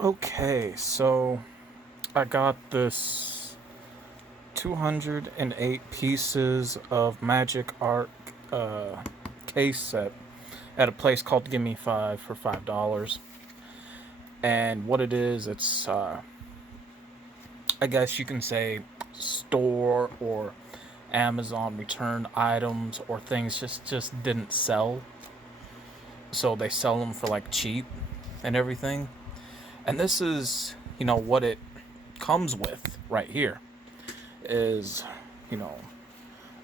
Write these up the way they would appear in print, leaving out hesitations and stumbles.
Okay, so I got this 208 pieces of Magic Arc case set at a place called Gimme Five for $5. And what it is, it's I guess you can say store or Amazon return items or things just didn't sell, so they sell them for like cheap and everything. And this is, what it comes with right here is, you know,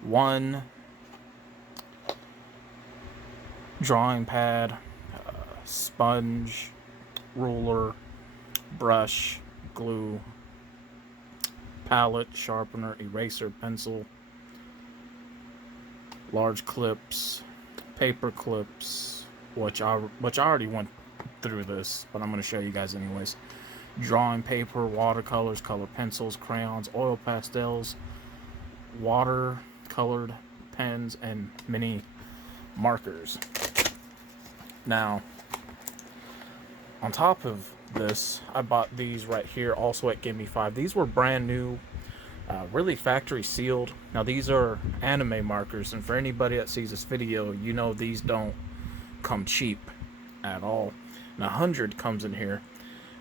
one drawing pad, sponge, ruler, brush, glue, palette, sharpener, eraser, pencil, large clips, paper clips, which I already went through this, but I'm going to show you guys anyways. Drawing paper, watercolors, color pencils, crayons, oil pastels, water colored pens, and mini markers. Now, on top of this, I bought these right here also at Gimme 5. These were brand new, really factory sealed. Now, these are anime markers, and for anybody that sees this video, you know these don't come cheap at all. And 100 comes in here.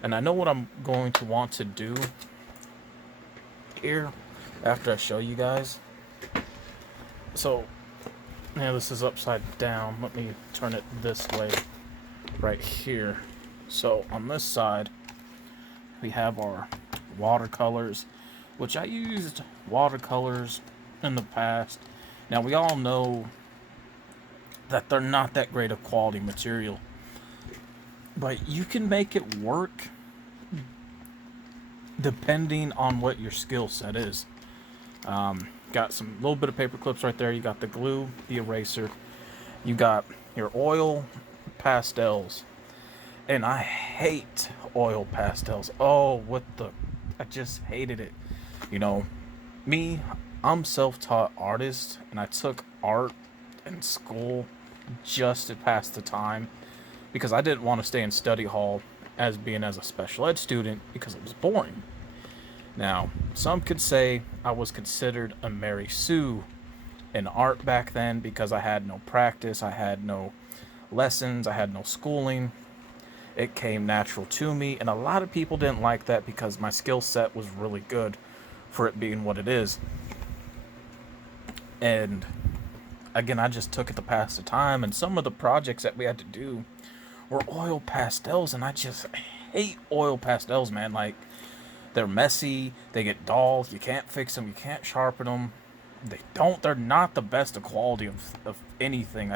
And I know what I'm going to want to do here after I show you guys. So, yeah, this is upside down. Let me turn it this way right here. So on this side, we have our watercolors, which I used watercolors in the past. Now, we all know that they're not that great of quality material, but you can make it work depending on what your skill set is. Got some little bit of paper clips right there. You got the glue, the eraser. You got your oil pastels. And I hate oil pastels. Oh, I just hated it. You know, me, I'm self-taught artist, and I took art in school just to pass the time because I didn't want to stay in study hall as a special ed student because it was boring. Now, some could say I was considered a Mary Sue in art back then because I had no practice, I had no lessons, I had no schooling. It came natural to me, and a lot of people didn't like that because my skill set was really good for it being what it is. And again, I just took it to pass the time, and some of the projects that we had to do were oil pastels, and I just hate oil pastels, man. Like, they're messy, they get dull, you can't fix them, you can't sharpen them. They're not the best of quality of anything.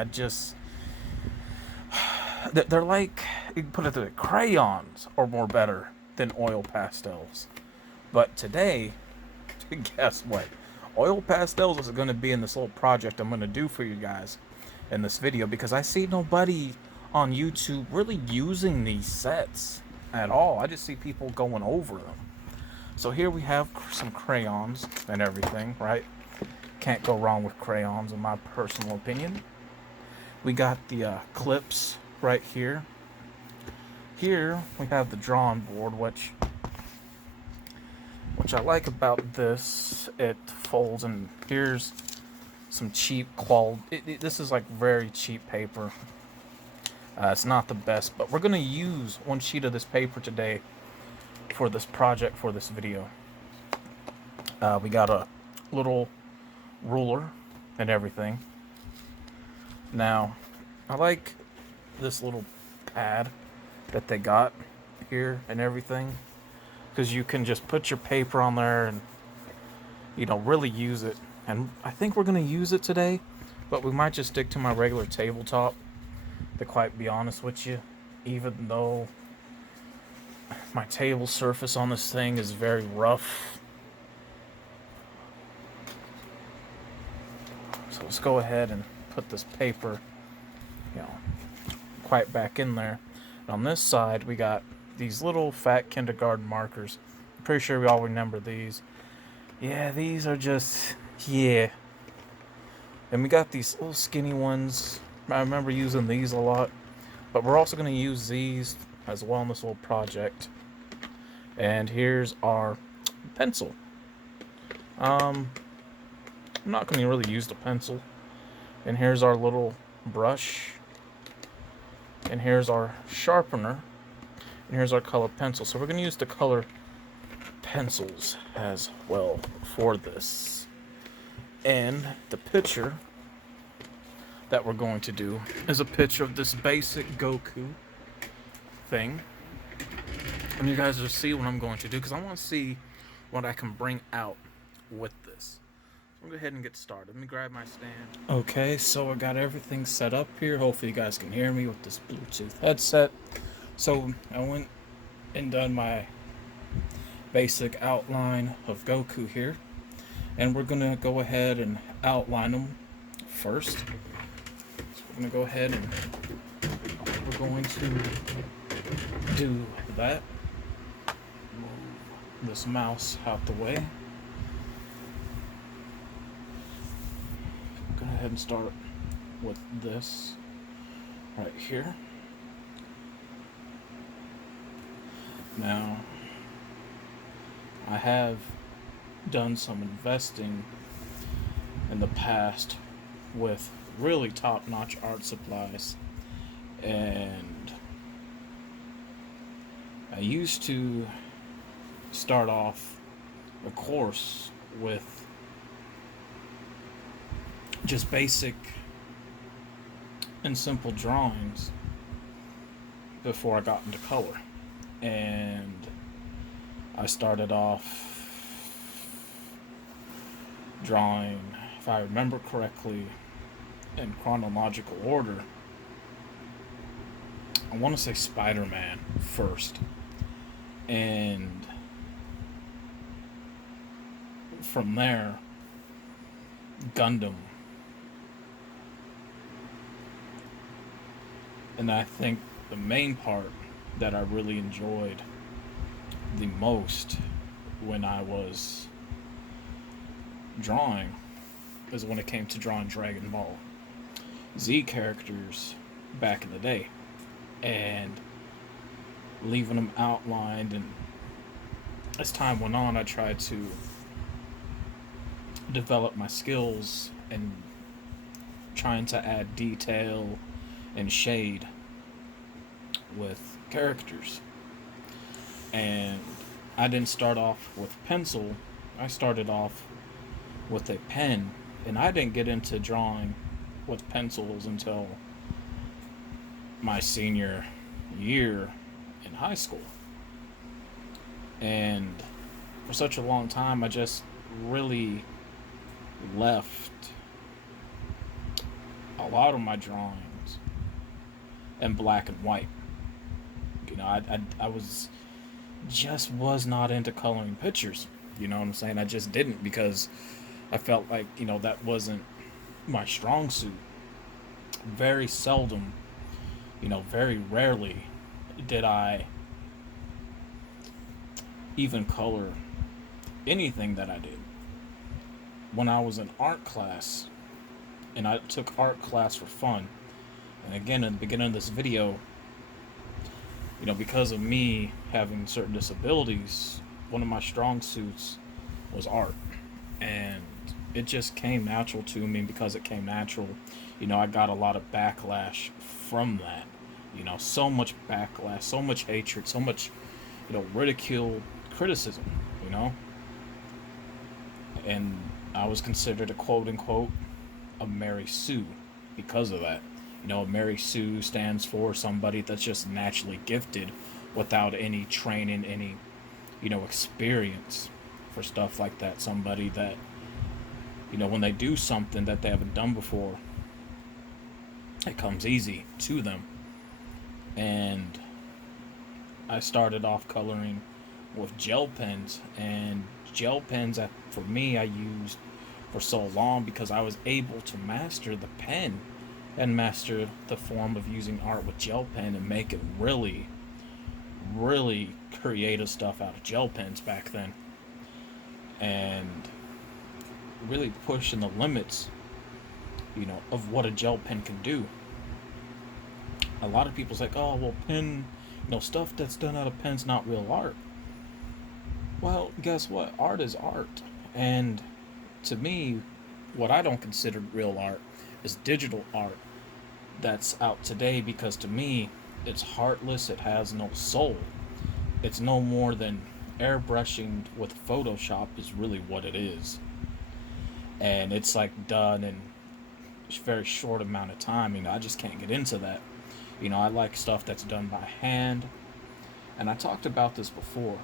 They're like, you can put it this way, crayons are more better than oil pastels. But today, guess what? Oil pastels is going to be in this little project I'm going to do for you guys in this video because I see nobody on YouTube really using these sets at all. I just see people going over them. So here we have some crayons and everything, right? Can't go wrong with crayons in my personal opinion. We got the clips right here. Here we have the drawing board, which I like about this. It folds, and here's some cheap quality. This is like very cheap paper. It's not the best, but we're gonna use one sheet of this paper today for this project, for this video. We got a little ruler and everything. Now, I like this little pad that they got here and everything because you can just put your paper on there and really use it. And I think we're going to use it today, but we might just stick to my regular tabletop, to quite be honest with you, even though my table surface on this thing is very rough. So let's go ahead and put this paper, quite back in there. And on this side, we got these little fat kindergarten markers. I'm pretty sure we all remember these. Yeah, these are just, yeah. And we got these little skinny ones. I remember using these a lot. But we're also going to use these as well in this little project. And here's our pencil. I'm not going to really use the pencil. And here's our little brush. And here's our sharpener. And here's our color pencil. So we're going to use the color pencils as well for this. And the picture that we're going to do is a picture of this basic Goku thing. And you guys will see what I'm going to do, because I want to see what I can bring out with this. So I'm going to go ahead and get started. Let me grab my stand. Okay, so I got everything set up here. Hopefully you guys can hear me with this Bluetooth headset. So I went and done my basic outline of Goku here. And we're going to go ahead and outline them first. So we're going to go ahead and we're going to do that. Move this mouse out the way. Go ahead and start with this right here. Now, I have done some investing in the past with really top-notch art supplies, and I used to start off a course with just basic and simple drawings before I got into color. And I started off drawing, if I remember correctly, in chronological order, I want to say Spider-Man first. And from there, Gundam. And I think the main part that I really enjoyed the most when I was drawing is when it came to drawing Dragon Ball Z characters back in the day, and leaving them outlined. And as time went on, I tried to develop my skills and trying to add detail and shade with characters. And I didn't start off with pencil, I started off with a pen, and I didn't get into drawing with pencils until my senior year in high school. And for such a long time, I just really left a lot of my drawings in black and white. You know, I was not into coloring pictures. You know what I'm saying? I just didn't, because I felt like, you know, that wasn't my strong suit. Very seldom, you know, very rarely did I even color anything that I did. When I was in art class, and I took art class for fun, and again, in the beginning of this video, you know, because of me having certain disabilities, one of my strong suits was art. And it just came natural to me. Because it came natural, you know, I got a lot of backlash from that. You know, so much backlash, so much hatred, so much, you know, ridicule, criticism, you know. And I was considered a quote-unquote a Mary Sue because of that. You know, Mary Sue stands for somebody that's just naturally gifted without any training, any, you know, experience for stuff like that. Somebody that, you know, when they do something that they haven't done before, it comes easy to them. And I started off coloring with gel pens, and gel pens, for me, I used for so long because I was able to master the pen and master the form of using art with gel pen and make it really, really creative stuff out of gel pens back then. And really pushing the limits, you know, of what a gel pen can do. A lot of people's like, oh, well, pen, you know, stuff that's done out of pen's not real art. Well, guess what? Art is art. And to me, what I don't consider real art is digital art that's out today, because to me, it's heartless, it has no soul. It's no more than airbrushing with Photoshop, is really what it is. And it's like done in a very short amount of time. I just can't get into that. I like stuff that's done by hand. And I talked about this before.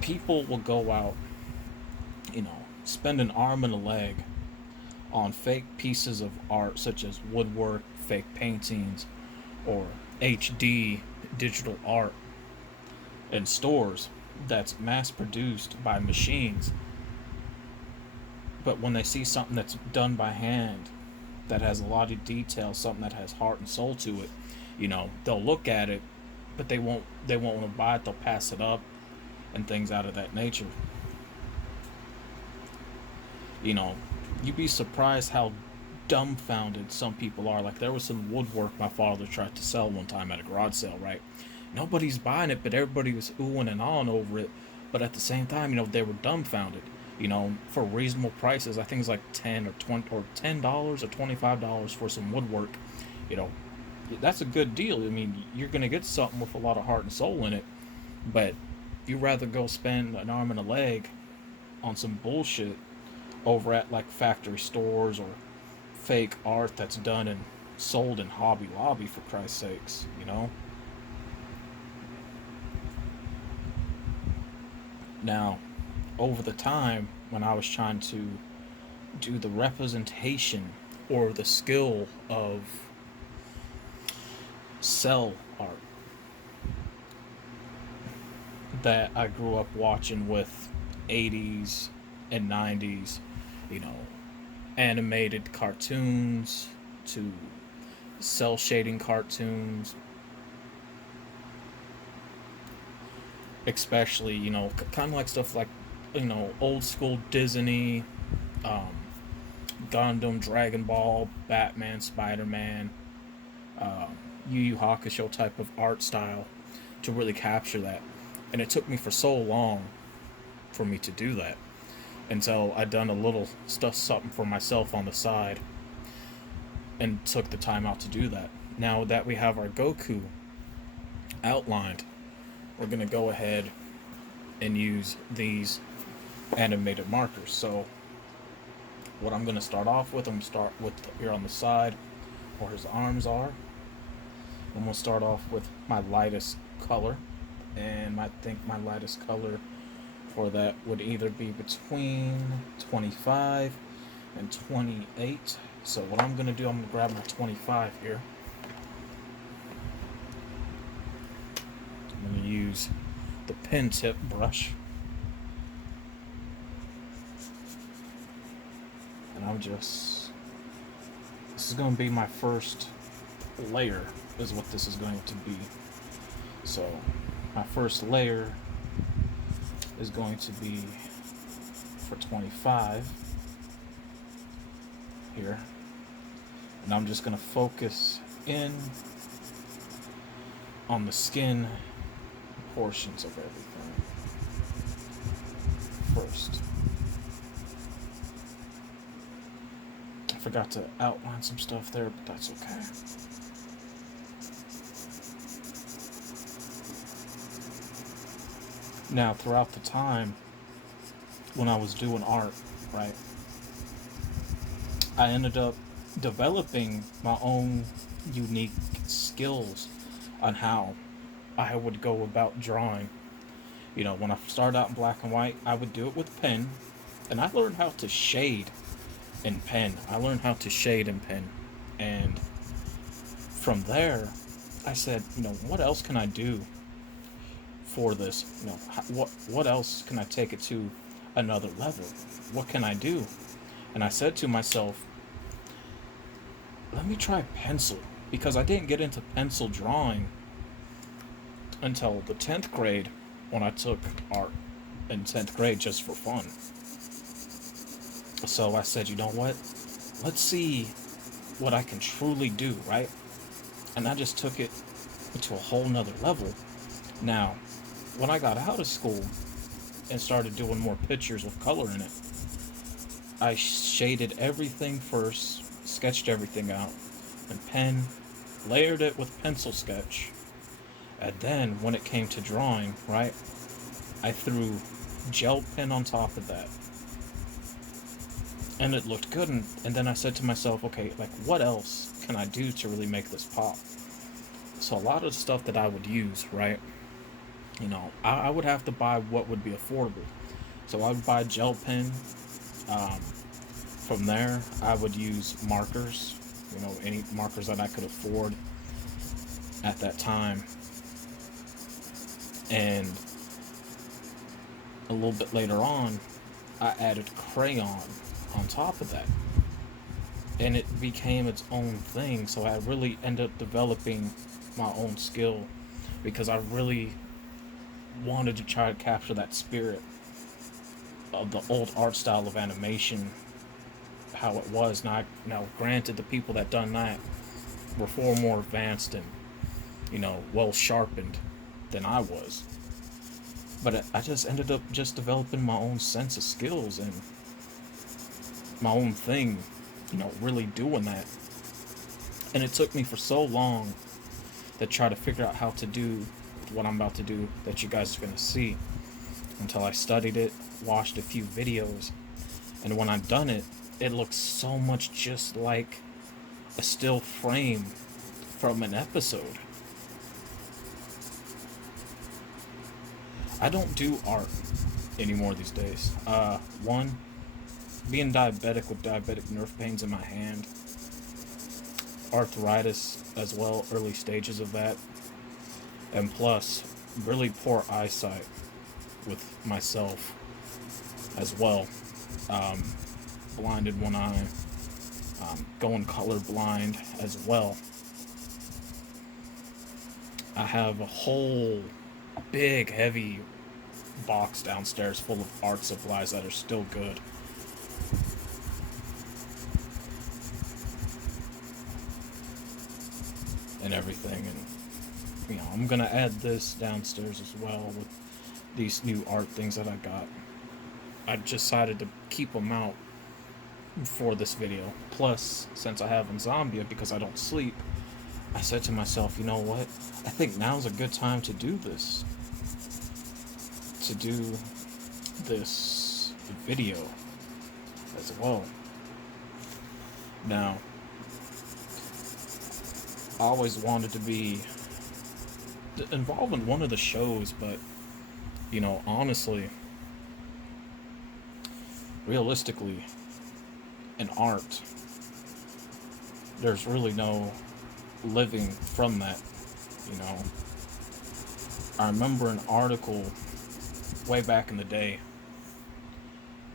People will go out, spend an arm and a leg on fake pieces of art such as woodwork, fake paintings, or HD digital art in stores that's mass produced by machines. But when they see something that's done by hand, that has a lot of detail, something that has heart and soul to it, they'll look at it, but they won't want to buy it. They'll pass it up and things out of that nature. You know, you'd be surprised how dumbfounded some people are. Like, there was some woodwork my father tried to sell one time at a garage sale, right? Nobody's buying it, but everybody was oohing and ahhing over it. But at the same time, they were dumbfounded. For reasonable prices. I think it's like 10 or $10 or $25 for some woodwork. You know, that's a good deal. I mean, you're gonna get something with a lot of heart and soul in it. But you rather go spend an arm and a leg on some bullshit over at like factory stores or fake art that's done and sold in Hobby Lobby, for Christ's sakes. Now, over the time when I was trying to do the representation or the skill of cell art that I grew up watching with 80s and 90s, you know, animated cartoons to cell shading cartoons, especially, kind of like stuff like, old school Disney, um, Gundam, Dragon Ball, Batman, Spider Man, Yu Yu Hakusho type of art style to really capture that. And it took me for so long for me to do that until I done a little stuff, something for myself on the side, and took the time out to do that. Now that we have our Goku outlined, we're gonna go ahead and use these animated markers. So what I'm gonna start off with, I'm gonna start with here on the side where his arms are. I'm gonna start off with my lightest color, and I think my lightest color for that would either be between 25 and 28. So what I'm gonna do, I'm gonna grab my 25 here. I'm gonna use the pen tip brush, and this is gonna be my first layer, is what this is going to be. So my first layer is going to be for 25 here, and I'm just going to focus in on the skin portions of everything first. I forgot to outline some stuff there, but that's okay. Now, throughout the time when I was doing art, right, I ended up developing my own unique skills on how I would go about drawing. When I started out in black and white, I would do it with pen, and I learned how to shade in pen. And from there, I said, what else can I do for this? What else can I take it to another level? What can I do? And I said to myself, let me try pencil, because I didn't get into pencil drawing until the 10th grade, when I took art in 10th grade just for fun. So I said, you know what? Let's see what I can truly do, right? And I just took it to a whole nother level. Now, when I got out of school and started doing more pictures with color in it, I shaded everything first, sketched everything out, and pen, layered it with pencil sketch. And then when it came to drawing, right, I threw gel pen on top of that. And it looked good. And then I said to myself, okay, like what else can I do to really make this pop? So a lot of the stuff that I would use, right, I would have to buy what would be affordable. So I would buy gel pen. From there, I would use markers, any markers that I could afford at that time. And a little bit later on, I added crayon on top of that. And it became its own thing. So I really ended up developing my own skill because I really wanted to try to capture that spirit of the old art style of animation, how it was. Now, granted, the people that done that were far more advanced and well sharpened than I was. But I just ended up just developing my own sense of skills and my own thing, really doing that. And it took me for so long to try to figure out how to do what I'm about to do that you guys are going to see until I studied it, watched a few videos, and when I've done it, it looks so much just like a still frame from an episode. I don't do art anymore these days. One, being diabetic with diabetic nerve pains in my hand, arthritis as well, early stages of that, and plus, really poor eyesight with myself as well. Um, Blinded one eye, going colorblind as well. I have a whole big, heavy box downstairs full of art supplies that are still good. And everything. And, I'm going to add this downstairs as well with these new art things that I got. I decided to keep them out for this video. Plus, since I have insomnia because I don't sleep, I said to myself, you know what? I think now's a good time to do this. To do this video as well. Now, I always wanted to be involved in one of the shows, but, honestly, realistically, in art, there's really no living from that, you know. I remember an article way back in the day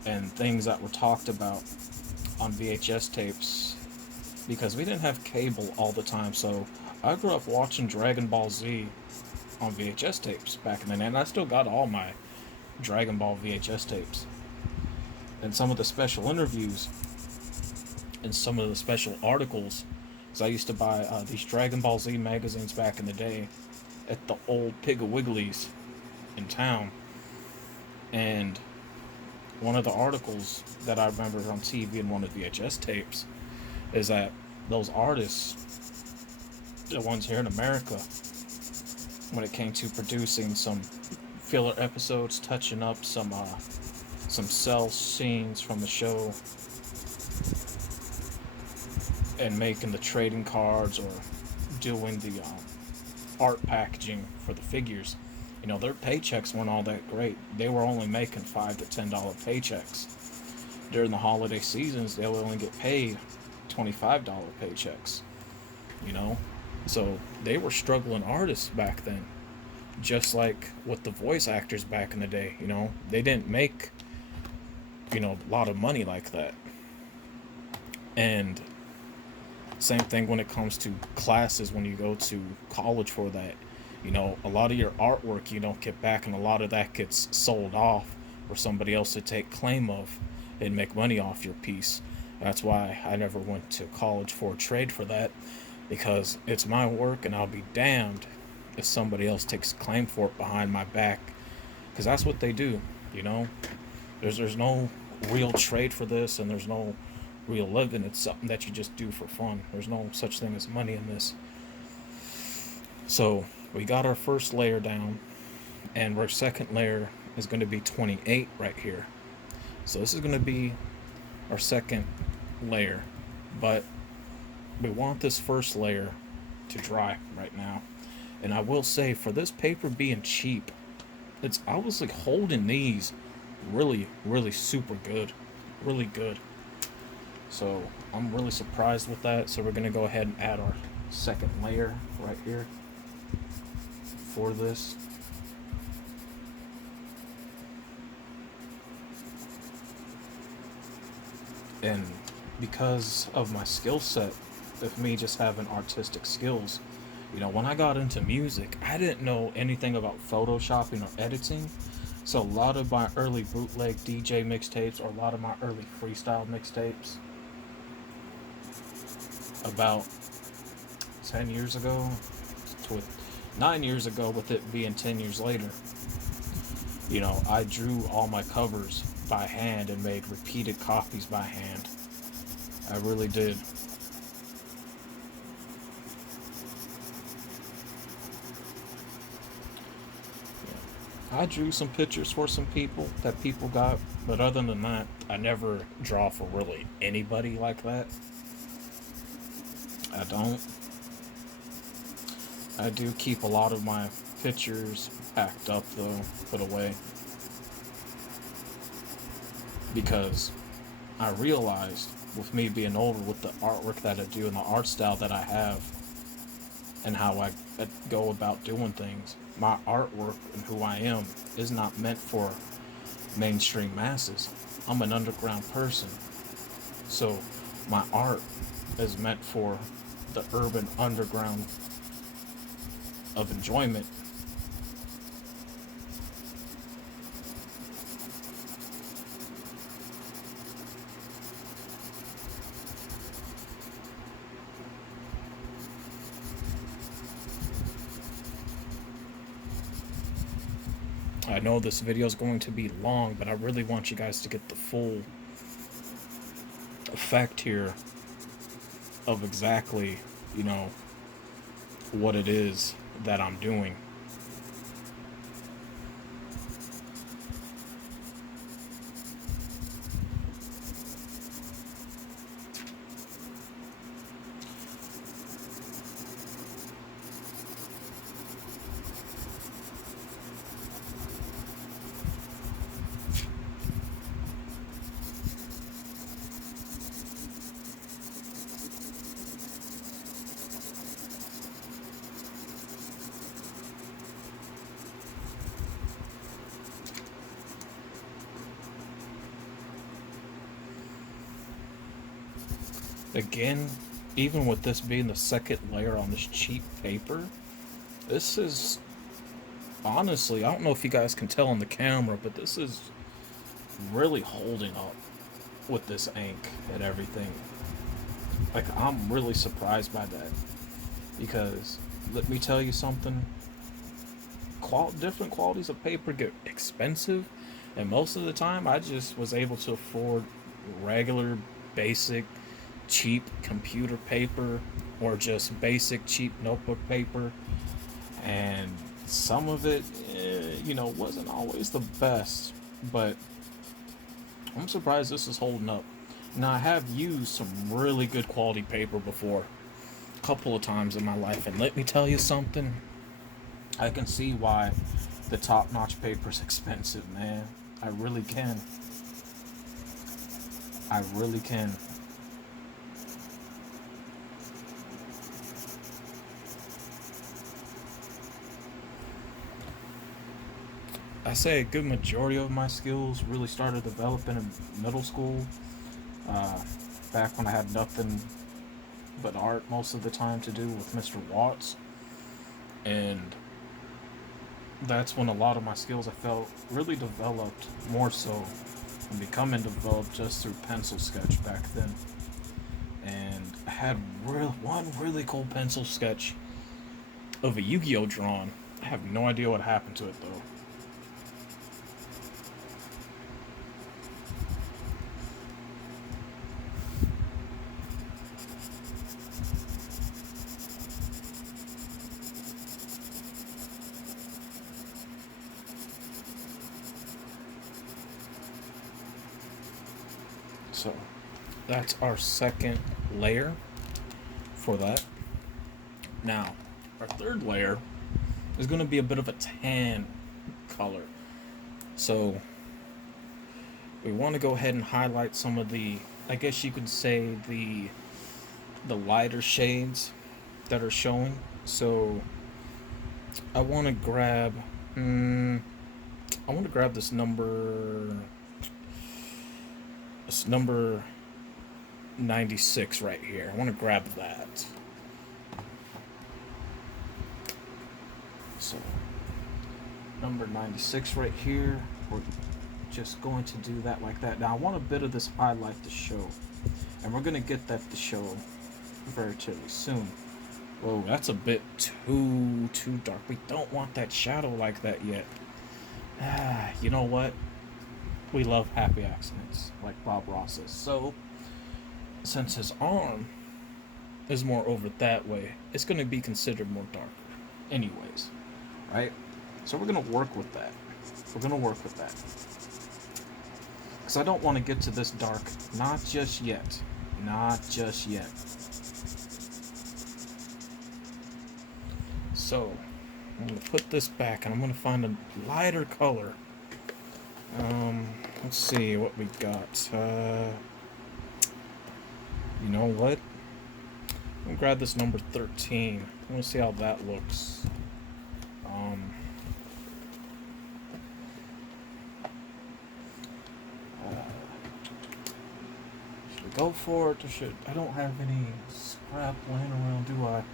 and things that were talked about on VHS tapes because we didn't have cable all the time, so I grew up watching Dragon Ball Z on VHS tapes back in the day, and I still got all my Dragon Ball VHS tapes. And some of the special interviews and some of the special articles, because I used to buy these Dragon Ball Z magazines back in the day at the old Piggly Wigglies in town. And one of the articles that I remember on TV in one of the VHS tapes is that those artists, the ones here in America, when it came to producing some filler episodes, touching up some cell scenes from the show, and making the trading cards or doing the art packaging for the figures, their paychecks weren't all that great. They were only making $5 to $10 paychecks. During the holiday seasons, they would only get paid $25 paychecks. So they were struggling artists back then, just like with the voice actors back in the day. They didn't make a lot of money like that. And same thing when it comes to classes, when you go to college for that. A lot of your artwork you don't get back, and a lot of that gets sold off for somebody else to take claim of and make money off your piece. That's why I never went to college for a trade for that, because it's my work, and I'll be damned if somebody else takes claim for it behind my back, because that's what they do. You know, there's no real trade for this, and there's no real living. It's something that you just do for fun. There's no such thing as money in this. So we got our first layer down, and our second layer is going to be 28 right here. So this is going to be our second layer, but we want this first layer to dry right now. And I will say, for this paper being cheap, I was like holding these really super good, really good. So I'm really surprised with that. So we're gonna go ahead and add our second layer right here for this. And because of my skill set, of me just having artistic skills, you know, when I got into music, I didn't know anything about photoshopping or editing. So a lot of my early bootleg DJ mixtapes, or a lot of my early freestyle mixtapes, about 10 years ago, to 9 years ago, with it being 10 years later, you know, I drew all my covers by hand and made repeated copies by hand. I really did. I drew some pictures for some people that people got, but other than that, I never draw for really anybody like that. I don't. I do keep a lot of my pictures packed up though, put away, because I realized, with me being older, with the artwork that I do and the art style that I have, and how I go about doing things, my artwork and who I am is not meant for mainstream masses. I'm an underground person. So my art is meant for the urban underground of enjoyment. I know this video is going to be long, but I really want you guys to get the full effect here of exactly, you know, what it is that I'm doing. Again, even with this being the second layer on this cheap paper, this is honestly, I don't know if you guys can tell on the camera, but this is really holding up with this ink and everything. Like, I'm really surprised by that, because let me tell you something, different qualities of paper get expensive, and most of the time I just was able to afford regular, basic, cheap computer paper, or just basic cheap notebook paper, and some of it, you know, wasn't always the best, but I'm surprised this is holding up. Now, I have used some really good quality paper before, a couple of times in my life, and let me tell you something, I can see why the top-notch paper is expensive, man. I really can. I really can. I say a good majority of my skills really started developing in middle school, uh, back when I had nothing but art most of the time to do with Mr. Watts, and that's when a lot of my skills I felt really developed, more so, and becoming developed just through pencil sketch back then. And I had one really cool pencil sketch of a Yu-Gi-Oh drawing. I have no idea what happened to it though. So that's our second layer for that. Now, our third layer is going to be a bit of a tan color. So we want to go ahead and highlight some of the, I guess you could say, the lighter shades that are showing. So I want to grab this number 96 right here. I want to grab that. So number 96 right here. We're just going to do that like that. Now I want a bit of this highlight to show, and we're going to get that to show very soon. Whoa, that's a bit too dark. We don't want that shadow like that yet. You know what? We love happy accidents, like Bob Ross says. So, since his arm is more over that way, it's going to be considered more darker anyways, right? So we're going to work with that. Because I don't want to get to this dark. Not just yet. So, I'm going to put this back and I'm going to find a lighter color. Let's see what we got. You know what? I'm going to grab this number 13. I want to see how that looks. Should we go for it or should... I don't have any scrap laying around, do I?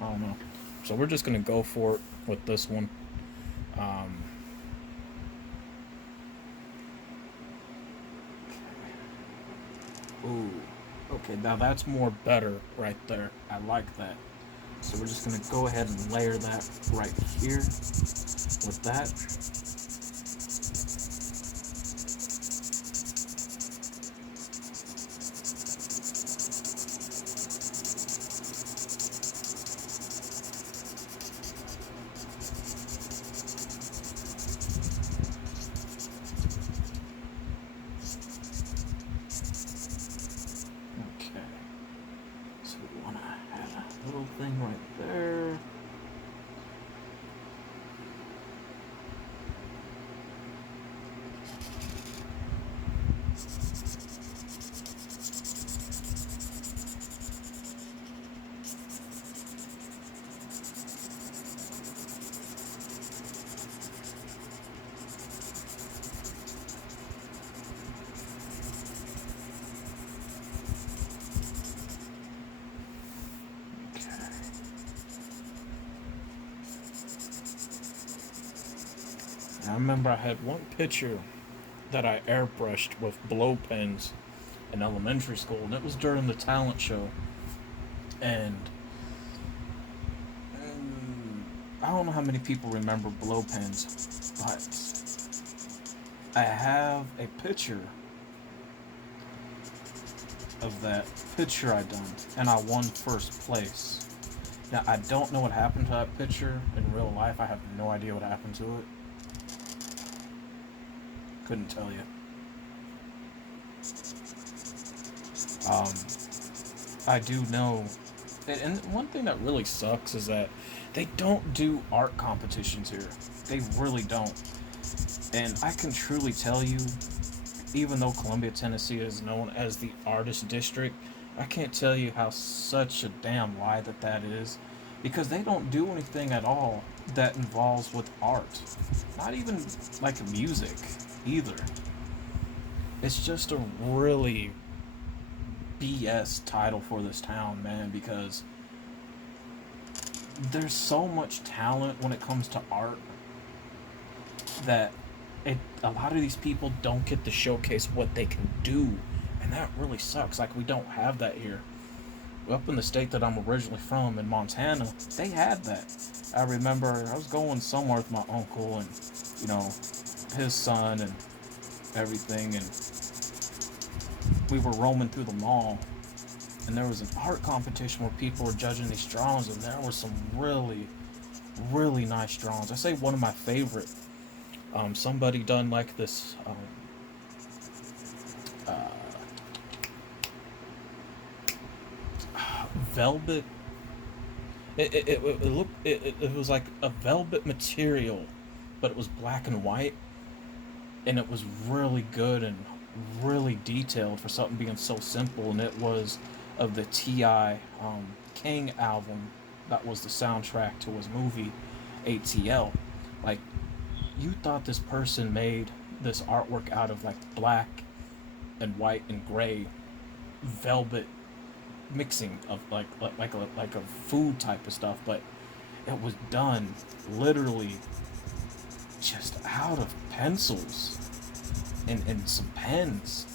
I don't know. So we're just going to go for it with this one. Ooh, okay, now that's more better right there. I like that. So we're just gonna go ahead and layer that right here with that. Little thing right there. I remember I had one picture that I airbrushed with blow pens in elementary school, and it was during the talent show. And I don't know how many people remember blow pens, but I have a picture of that picture I done, and I won first place. Now, I don't know what happened to that picture in real life. I have no idea what happened to it. Couldn't tell you. I do know, and one thing that really sucks is that they don't do art competitions here. They really don't. And I can truly tell you, even though Columbia, Tennessee is known as the artist district, I can't tell you how such a damn lie that is, because they don't do anything at all that involves with art. Not even like music either. It's just a really BS title for this town, man, because there's so much talent when it comes to art that a lot of these people don't get to showcase what they can do, and that really sucks. Like, we don't have that here. up in the state that I'm originally from, in Montana, they had that. I remember I was going somewhere with my uncle and, you know, his son and everything, and we were roaming through the mall, and there was an art competition where people were judging these drawings, and there were some really, really nice drawings. I say one of my favorite. Somebody done like this velvet. It looked it was like a velvet material, but it was black and white, and it was really good and really detailed for something being so simple. And it was of the Ti King album that was the soundtrack to his movie ATL. Like, you thought this person made this artwork out of like black and white and gray velvet mixing of like a food type of stuff, but it was done literally just out of pencils and some pens.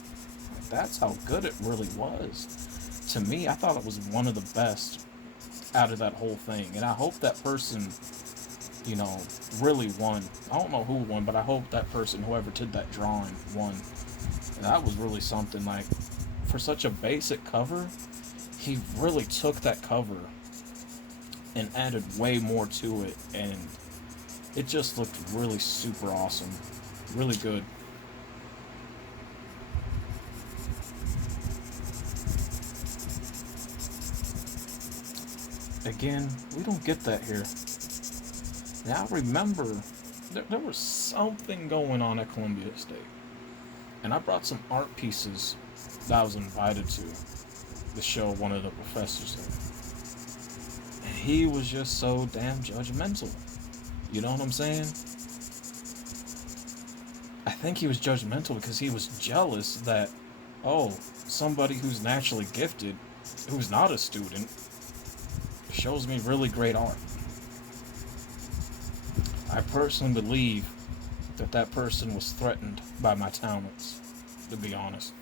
Like, that's how good it really was. To me, I thought it was one of the best out of that whole thing, and I hope that person, you know, really won. I don't know who won, but I hope that person, whoever did that drawing, won. And that was really something. Like, for such a basic cover, he really took that cover and added way more to it, and it just looked really super awesome. Really good. Again, we don't get that here. Now remember, there was something going on at Columbia State. And I brought some art pieces that I was invited to show one of the professors there. And he was just so damn judgmental. You know what I'm saying? I think he was judgmental because he was jealous that, oh, somebody who's naturally gifted, who's not a student, shows me really great art. I personally believe that that person was threatened by my talents, to be honest.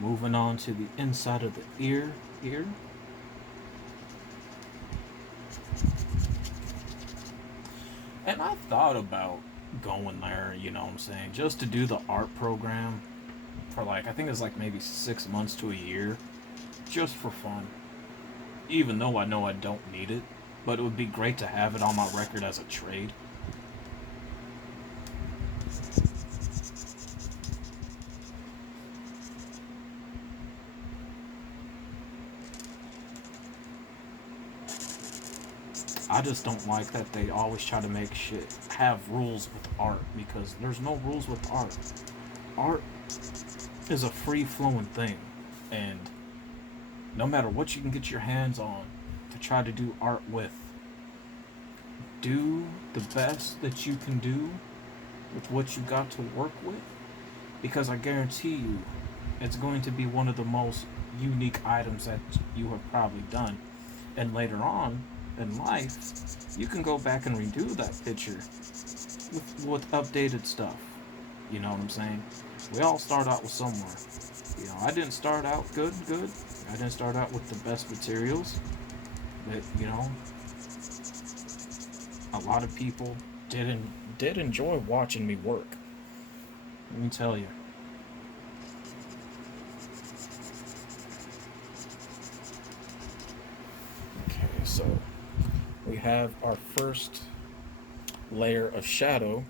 Moving on to the inside of the ear here. And I thought about going there, you know what I'm saying, just to do the art program for like, I think it's like maybe 6 months to a year, just for fun. Even though I know I don't need it, but it would be great to have it on my record as a trade. I just don't like that they always try to make shit have rules with art, because there's no rules with art. Art is a free flowing thing, and no matter what you can get your hands on to try to do art with, do the best that you can do with what you got to work with, because I guarantee you it's going to be one of the most unique items that you have probably done. And later on in life, you can go back and redo that picture with updated stuff. You know what I'm saying? We all start out with somewhere. You know, I didn't start out good. I didn't start out with the best materials. But, you know, a lot of people did enjoy watching me work. Let me tell you. Okay, so we have our first layer of shadow,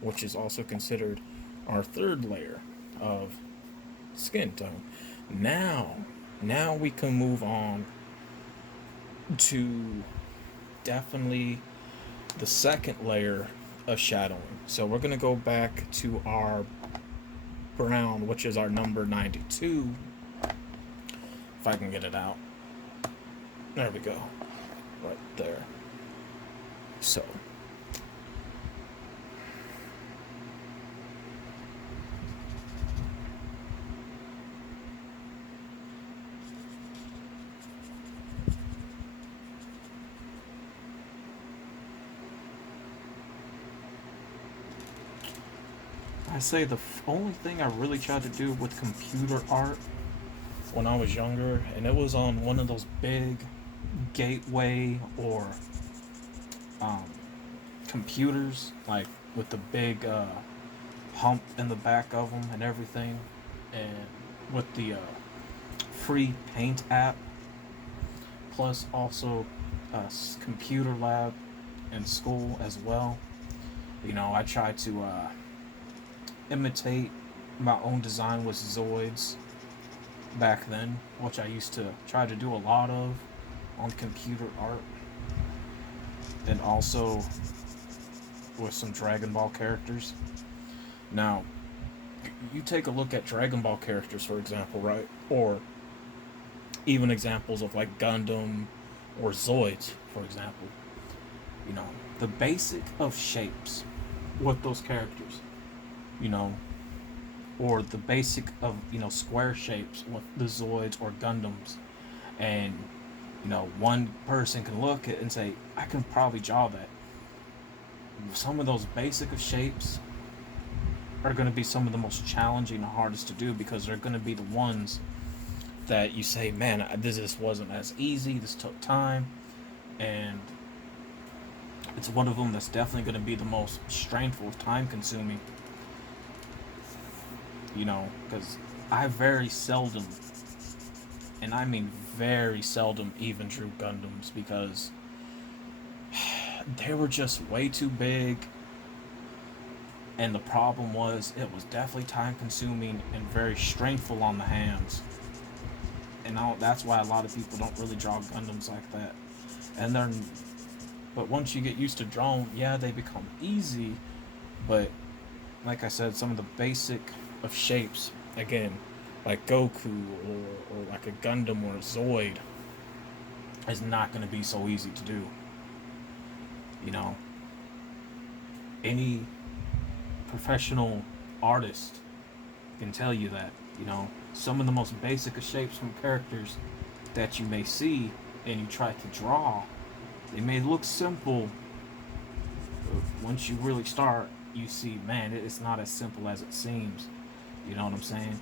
which is also considered our third layer of skin tone. Now we can move on to definitely the second layer of shadowing. So we're going to go back to our brown, which is our number 92. If I can get it out. There we go. Right there. So I say the only thing I really tried to do with computer art when I was younger, and it was on one of those big gateway or um, computers, like with the big hump in the back of them and everything, and with the free paint app, plus also a computer lab in school as well. You know, I tried to imitate my own design with Zoids back then, which I used to try to do a lot of on computer art, and also with some Dragon Ball characters. Now, you take a look at Dragon Ball characters, for example, right? Or even examples of like Gundam or Zoids, for example. You know, the basic of shapes with those characters, you know, or the basic of, you know, square shapes with the Zoids or Gundams. And, you know, one person can look at it and say, I can probably draw that. Some of those basic of shapes are going to be some of the most challenging and hardest to do, because they're going to be the ones that you say, man, this just wasn't as easy, this took time, and it's one of them that's definitely going to be the most stressful, time consuming, you know, because I very seldom, and I mean very seldom, even drew Gundams, because they were just way too big. And the problem was, it was definitely time consuming and very strainful on the hands. And that's why a lot of people don't really draw Gundams like that. And then, but once you get used to drawing, yeah, they become easy. But like I said, some of the basic of shapes, again, like Goku or like a Gundam or a Zoid, is not going to be so easy to do. You know, any professional artist can tell you that, you know, some of the most basic of shapes from characters that you may see and you try to draw, they may look simple, but once you really start, you see, man, it's not as simple as it seems. You know what I'm saying?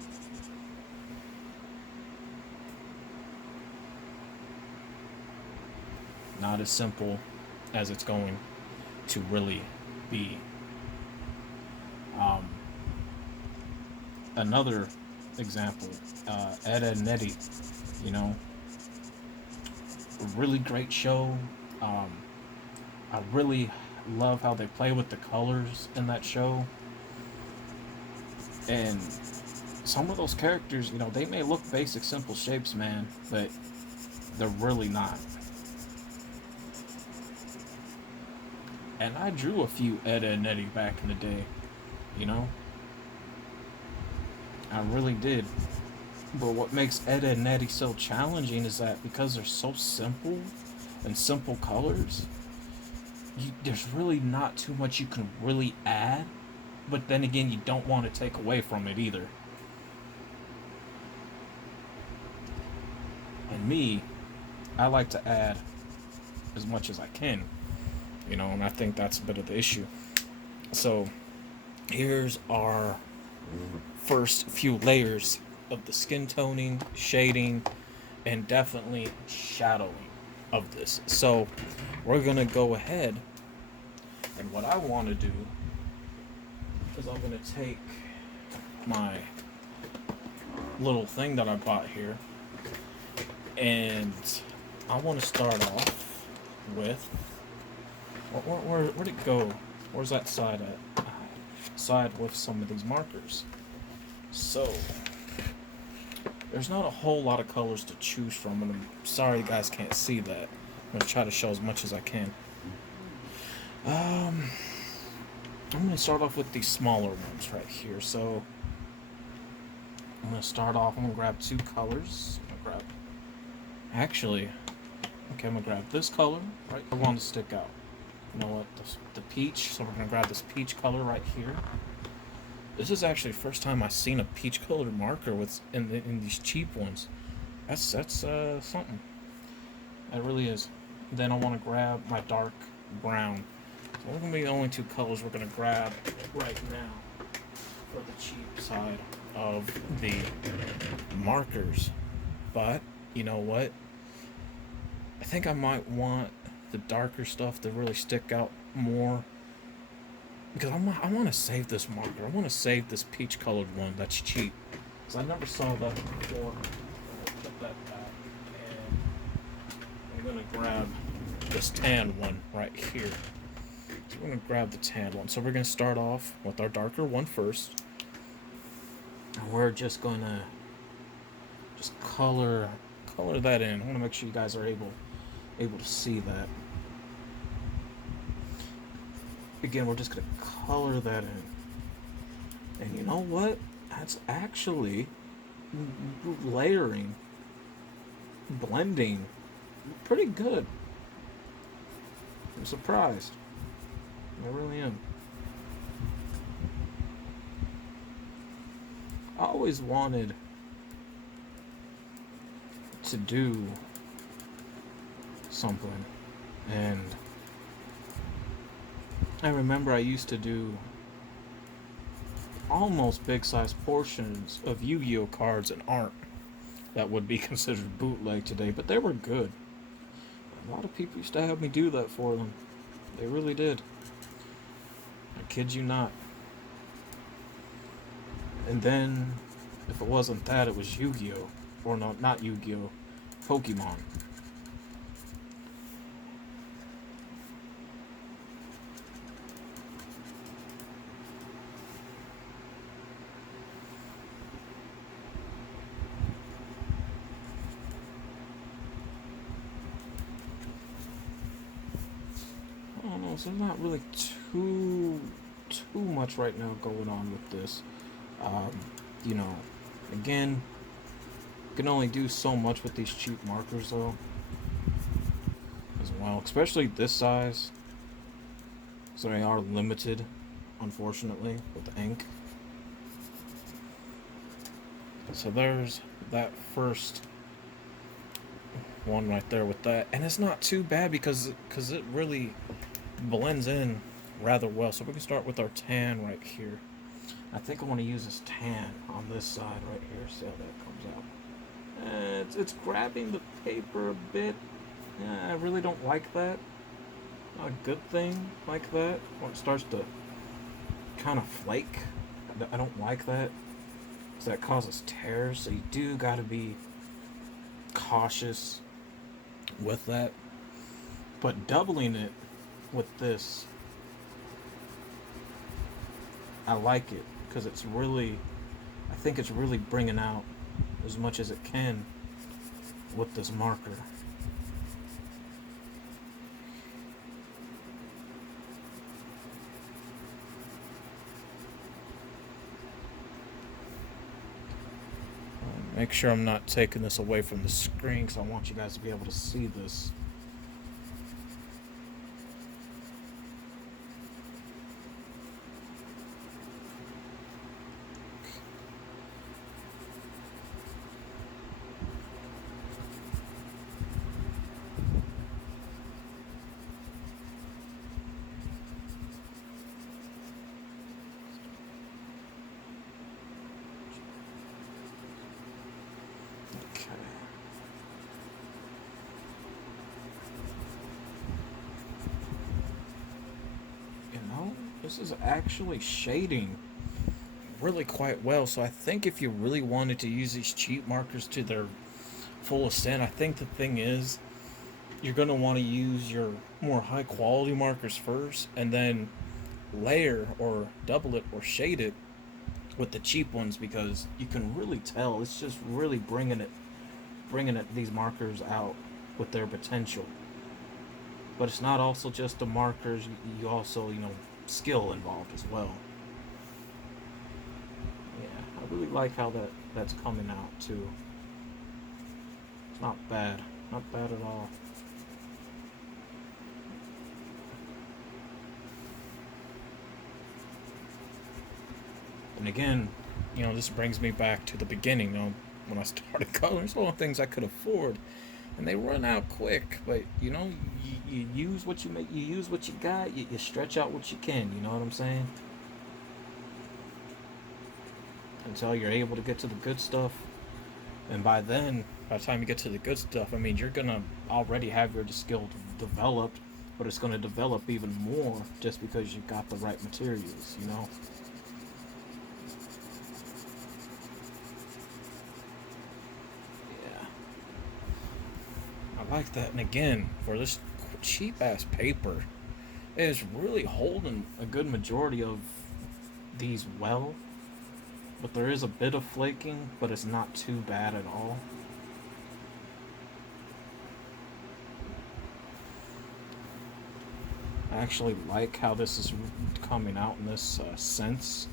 Not as simple as it's going to really be. Um, Another example, Ed, Edd n Eddy, you know, a really great show. Um, I really love how they play with the colors in that show. And some of those characters, you know, they may look basic, simple shapes, man, but they're really not. And I drew a few Ed, Edd n Eddy back in the day, you know, I really did. But what makes Ed, Edd n Eddy so challenging is that because they're so simple and simple colors, there's really not too much you can really add. But then again, you don't want to take away from it either. And me, I like to add as much as I can, you know, and I think that's a bit of the issue. So here's our first few layers of the skin toning, shading, and definitely shadowing of this. So we're gonna go ahead, and what I want to do is I'm gonna take my little thing that I bought here, and I want to start off with where'd it go? Where's that side at? Side with some of these markers. So there's not a whole lot of colors to choose from, and I'm sorry you guys can't see that. I'm gonna try to show as much as I can. I'm gonna start off with these smaller ones right here. So I'm gonna grab two colors. Actually, okay, I'm gonna grab this color right. I want to stick out. You know what? The peach. So we're gonna grab this peach color right here. This is actually the first time I've seen a peach colored marker with in these cheap ones. That's something. It really is. Then I want to grab my dark brown. So those are gonna be the only two colors we're gonna grab right now. for the cheap side of the markers. But you know what? I think I might want the darker stuff to really stick out more because I want to save this marker. I want to save this peach colored one that's cheap because I never saw that before. Put that back, and I'm gonna grab this tan one right here. So we're gonna grab the tan one. So we're gonna start off with our darker one first, and we're just gonna color that in. I want to make sure you guys are able to see that. Again, we're just gonna color that in. And you know what? That's actually layering, blending, pretty good. I'm surprised. I really am. I always wanted to do something, and I remember I used to do almost big size portions of Yu-Gi-Oh cards and art that would be considered bootleg today, but they were good. A lot of people used to have me do that for them. They really did. I kid you not. And then, if it wasn't that, it was Yu-Gi-Oh! Or no, not Yu-Gi-Oh! Pokemon. I don't know, so there's not really too much right now going on with this. You know, again, you can only do so much with these cheap markers though, as well, especially this size, so they are limited, unfortunately, with the ink. So there's that first one right there with that, and it's not too bad because it really blends in rather well. So we can start with our tan right here. I think I want to use this tan on this side right here. See how that comes out. It's grabbing the paper a bit. I really don't like that. Not a good thing like that. When it starts to kind of flake. I don't like that. Because that causes tears. So you do got to be cautious with that. But doubling it with this, I like it. Because it's really, I think it's really bringing out as much as it can with this marker. Make sure I'm not taking this away from the screen because I want you guys to be able to see this. This is actually shading really quite well. So I think if you really wanted to use these cheap markers to their full extent, I think the thing is you're going to want to use your more high quality markers first and then layer or double it or shade it with the cheap ones, because you can really tell it's just really bringing it these markers out with their potential. But it's not also just the markers, you also, skill involved as well. Yeah, I really like how that's coming out too. It's not bad. Not bad at all. And again, this brings me back to the beginning. When I started coloring, it's all things I could afford, and they run out quick. But you use what you make. You use what you got. You stretch out what you can. You know what I'm saying? until you're able to get to the good stuff. And by then, by the time you get to the good stuff, I mean, you're gonna already have your skill developed, but it's gonna develop even more just because you've got the right materials, you know? Yeah. I like that. And again, for this cheap ass paper, it is really holding a good majority of these well. But there is a bit of flaking, but it's not too bad at all. I actually like how this is coming out in this sense.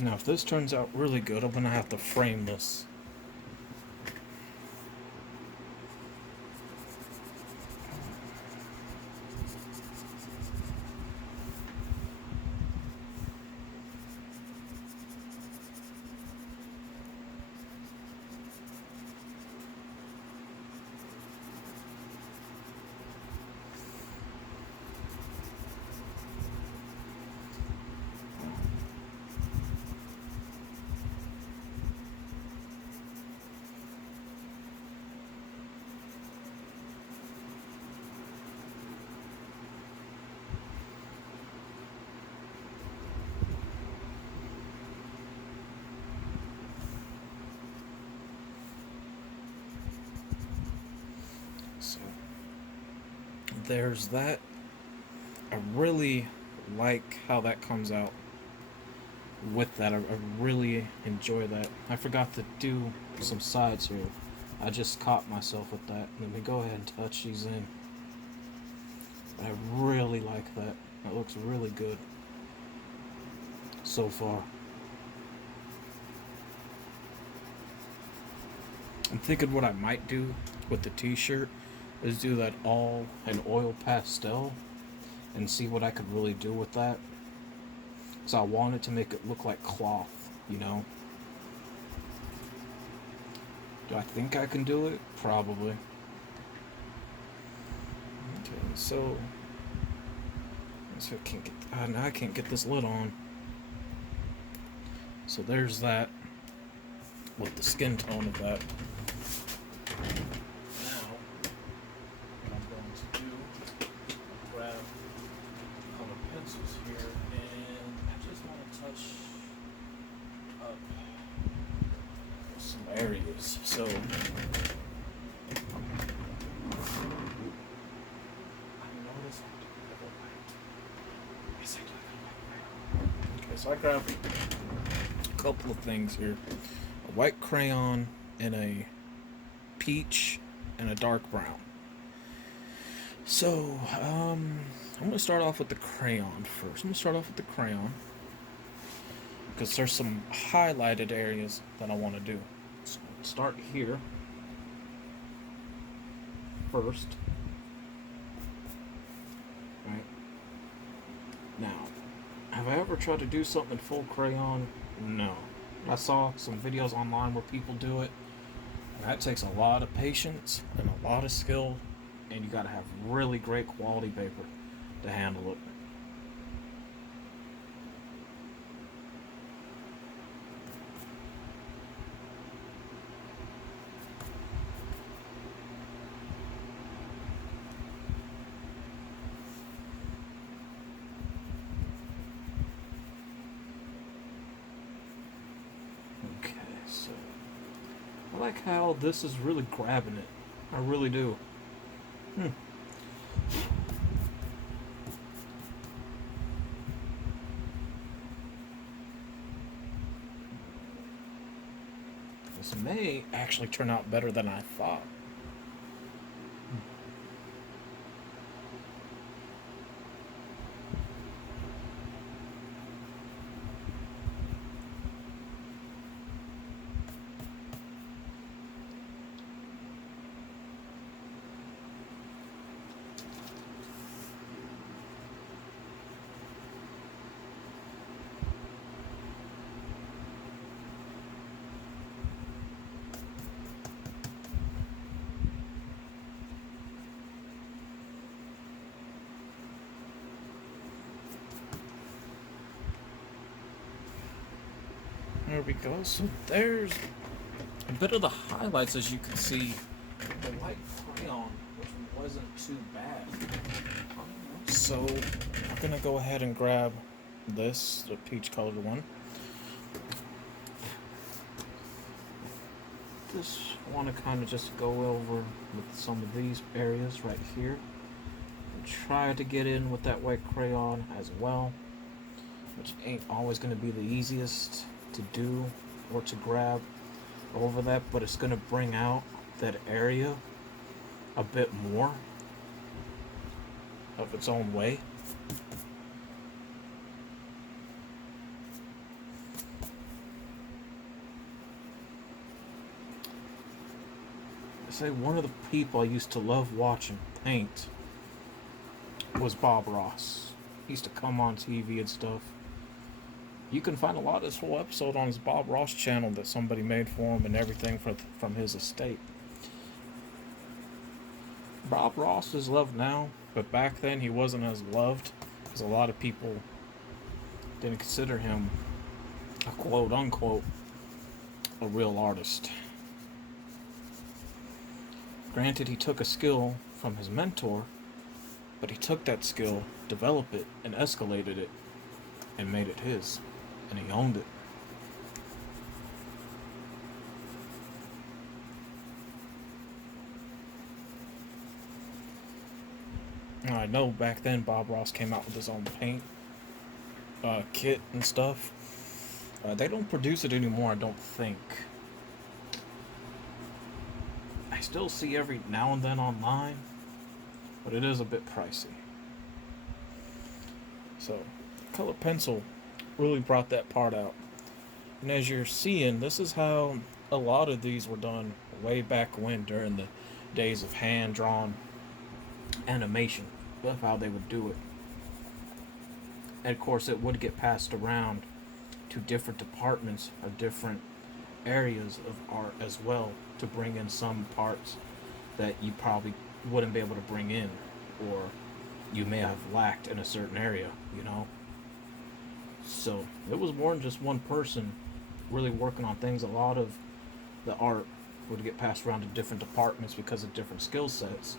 Now, if this turns out really good, I'm gonna have to frame this. So, there's that. I really like how that comes out with that. I really enjoy that. I forgot to do some sides here. I just caught myself with that. Let me go ahead and touch these in. I really like that. That looks really good so far. I'm thinking what I might do with the t-shirt is do that all in oil pastel and see what I could really do with that. So I wanted to make it look like cloth, you know. Do I think I can do it? Probably. Okay, so I can't get. Now I can't get this lid on. So there's that with the skin tone of that. Now, what I'm going to do, grab a couple of pencils here, and I just want to touch up some areas. So okay, so I grabbed a couple of things here. A white crayon and a peach and a dark brown. So, I'm going to start off with the crayon first. I'm going to start off with the crayon because there's some highlighted areas that I want to do. So, start here first. Right. Now, have I ever tried to do something full crayon? No. I saw some videos online where people do it. And that takes a lot of patience and a lot of skill, and you gotta have really great quality paper to handle it. Okay, so I like how this is really grabbing it. I really do. Hmm. This may actually turn out better than I thought. There we go. So there's a bit of the highlights, as you can see. The white crayon, which wasn't too bad. So I'm gonna go ahead and grab this, the peach colored one. Just want to kind of just go over with some of these areas right here. And try to get in with that white crayon as well, which ain't always going to be the easiest to do or to grab over that, but it's going to bring out that area a bit more of its own way. I say one of the people I used to love watching paint was Bob Ross. He used to come on TV and stuff. You can find a lot of this whole episode on his Bob Ross channel that somebody made for him and everything from his estate. Bob Ross is loved now, but back then he wasn't as loved because a lot of people didn't consider him a quote unquote a real artist. Granted, he took a skill from his mentor, but he took that skill, developed it, and escalated it, and made it his. And he owned it. Now, I know back then Bob Ross came out with his own paint kit and stuff. They don't produce it anymore, I don't think. I still see every now and then online, but it is a bit pricey. So, color pencil really brought that part out. And as you're seeing, this is how a lot of these were done way back when, during the days of hand-drawn animation. That's how they would do it. And of course, it would get passed around to different departments or different areas of art as well, to bring in some parts that you probably wouldn't be able to bring in, or you may have lacked in a certain area, you know? So it was more than just one person really working on things. A lot of the art would get passed around to different departments because of different skill sets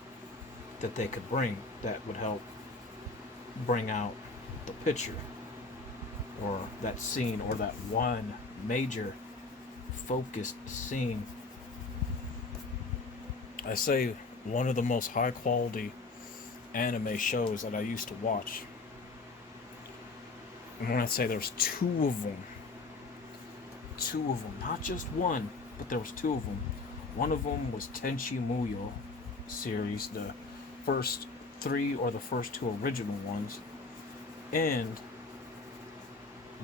that they could bring that would help bring out the picture or that scene or that one major focused scene. I say one of the most high quality anime shows that I used to watch. And when I say there's two of them, not just one, but there was two of them. One of them was Tenchi Muyo series, the first three or the first two original ones, and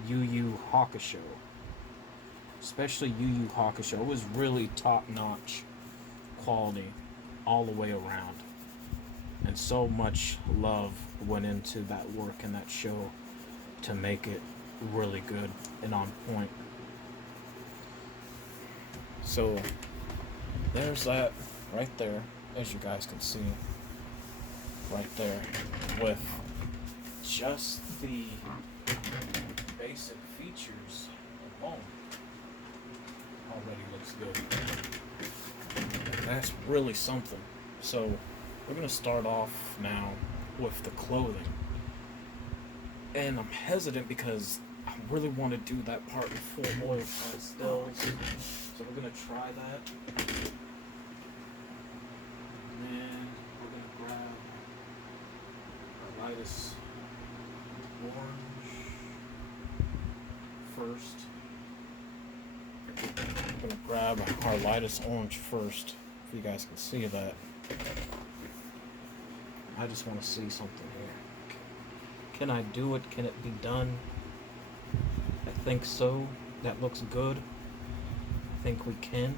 Yu Yu Hakusho. Especially Yu Yu Hakusho was really top-notch quality all the way around. And so much love went into that work and that show to make it really good and on point. So there's that right there, as you guys can see, right there, with just the basic features alone. Already looks good. That's really something. So we're gonna start off now with the clothing. And I'm hesitant because I really want to do that part in full oil pastels. So we're gonna try that. And we're gonna grab our lightest orange first. I'm gonna grab our lightest orange first, if you guys can see that. I just want to see something here. Can I do it? Can it be done? I think so. That looks good. I think we can.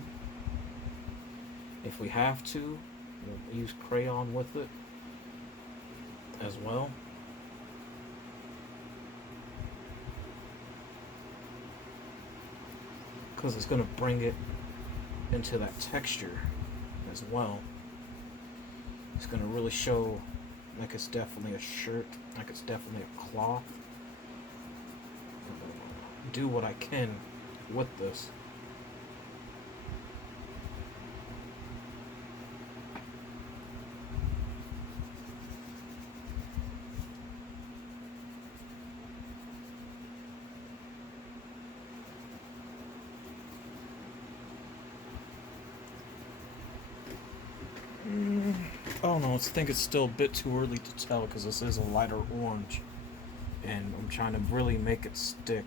If we have to, we'll use crayon with it as well. Because it's going to bring it into that texture as well. It's going to really show like it's definitely a shirt, like it's definitely a cloth. Do what I can with this. Oh no, I think it's still a bit too early to tell because this is a lighter orange. And I'm trying to really make it stick.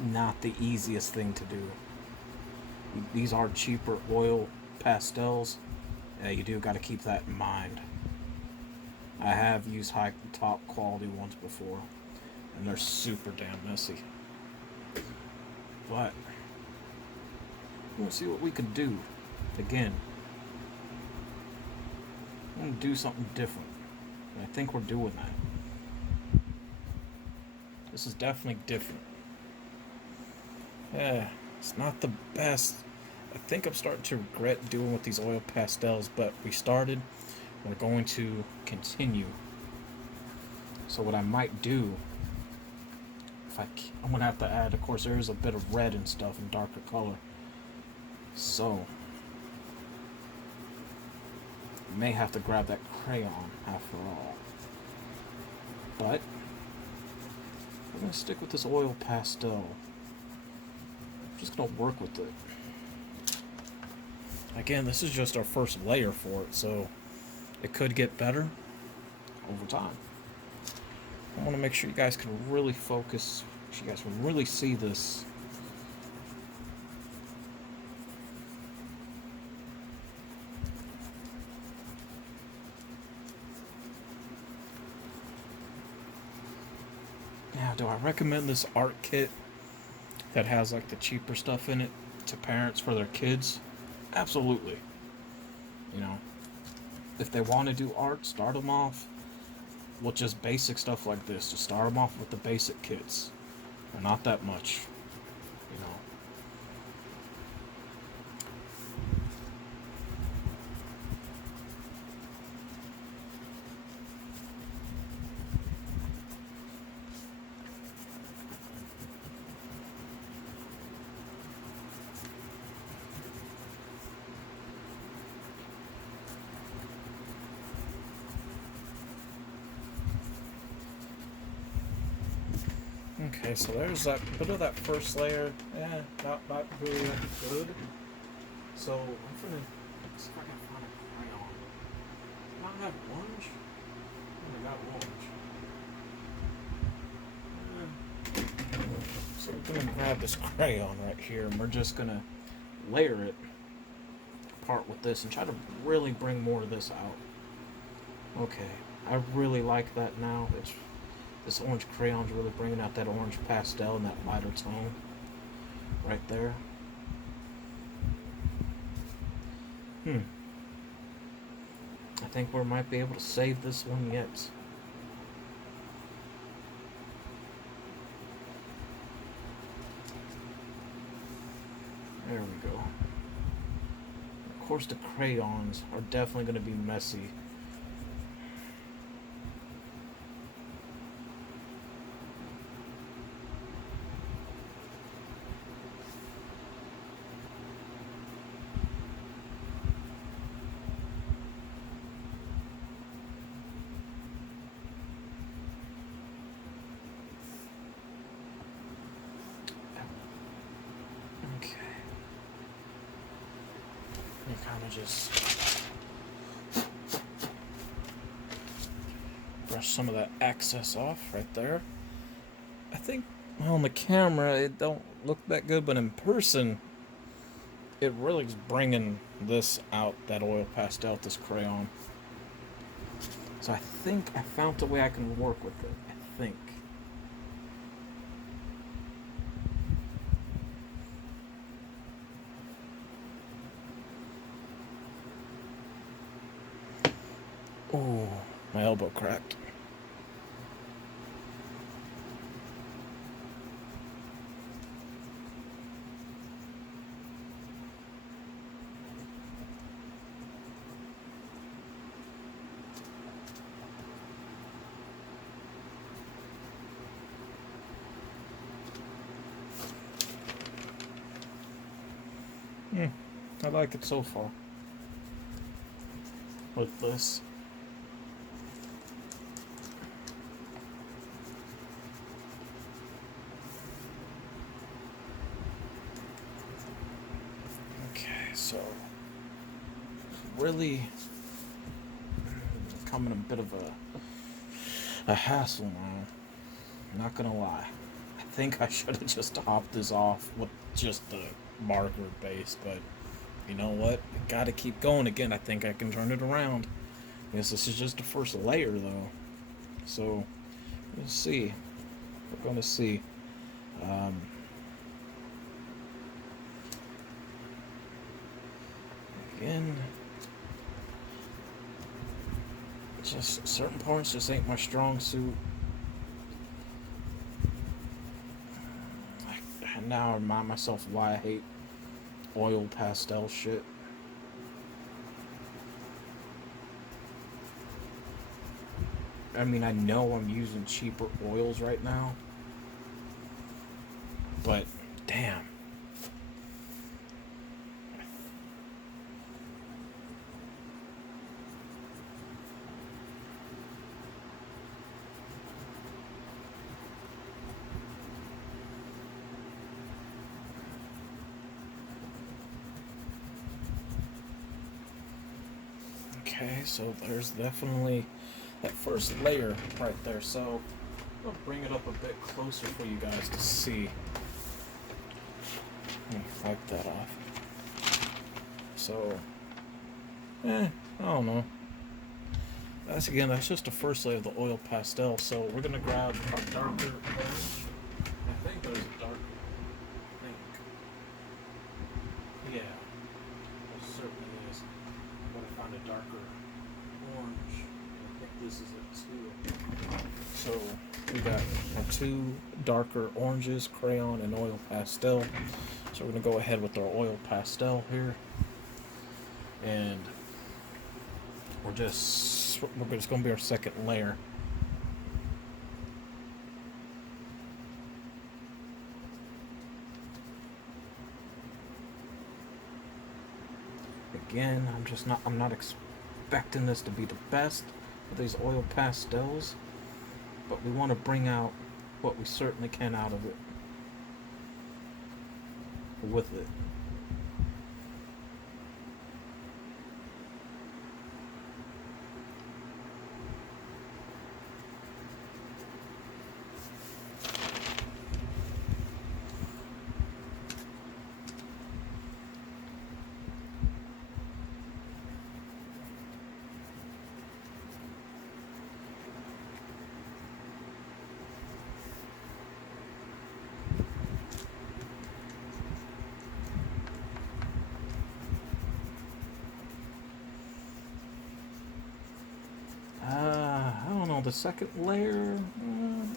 Not the easiest thing to do. These are cheaper oil pastels. You do got to keep that in mind. I have used high top quality ones before, and they're super damn messy. But let's see what we can do. Again, I'm gonna do something different. And I think we're doing that. This is definitely different. Yeah, it's not the best. I think I'm starting to regret doing with these oil pastels, but we started. We're going to continue. So what I might do, I'm gonna have to add. Of course, there is a bit of red and stuff and darker color. So may have to grab that crayon after all. But I'm gonna stick with this oil pastel. I'm just gonna work with it. Again, this is just our first layer for it, so it could get better over time. I want to make sure you guys can really focus, so you guys can really see this. Now, do I recommend this art kit that has like the cheaper stuff in it to parents for their kids? Absolutely. You know, if they want to do art, start them off with just basic stuff like this. Just start them off with the basic kits. They're not that much, you know. Okay, so there's that bit of that first layer. Not really that good. So I'm gonna see if I can find a crayon. Not have orange. I got orange. So we're gonna grab this crayon right here, and we're just gonna layer it apart with this and try to really bring more of this out. Okay, I really like that now. This orange crayon's really bringing out that orange pastel and that lighter tone right there. I think we might be able to save this one yet. There we go. Of course, the crayons are definitely going to be messy. Kind of just brush some of that excess off right there. I think on the camera it don't look that good, but in person it really is bringing this out, that oil pastel, this crayon. So I think I found a way I can work with it. I think. Oh, my elbow cracked. I like it so far with this. Okay, so really becoming a bit of a hassle now. Not gonna lie. I think I should have just topped this off with just the marker base, but you know what? I gotta keep going again. I think I can turn it around. Yes, this is just the first layer though. So we'll see. We're gonna see. Um, Again, just certain parts just ain't my strong suit. I now remind myself why I hate oil pastel shit. I mean, I know I'm using cheaper oils right now, but damn. Okay, so there's definitely that first layer right there. So I'll bring it up a bit closer for you guys to see. Let me wipe that off. So, I don't know. That's just the first layer of the oil pastel. So we're gonna grab our darker orange. I think there's a darker pink. Yeah, there certainly is. I'm gonna find a darker orange. I think this is it too. So we got our two darker oranges, crayon and oil pastel. So we're gonna go ahead with our oil pastel here, and we're just gonna be our second layer. Again, I'm not expecting this to be the best of these oil pastels, but we want to bring out what we certainly can out of it with it. I don't know. The second layer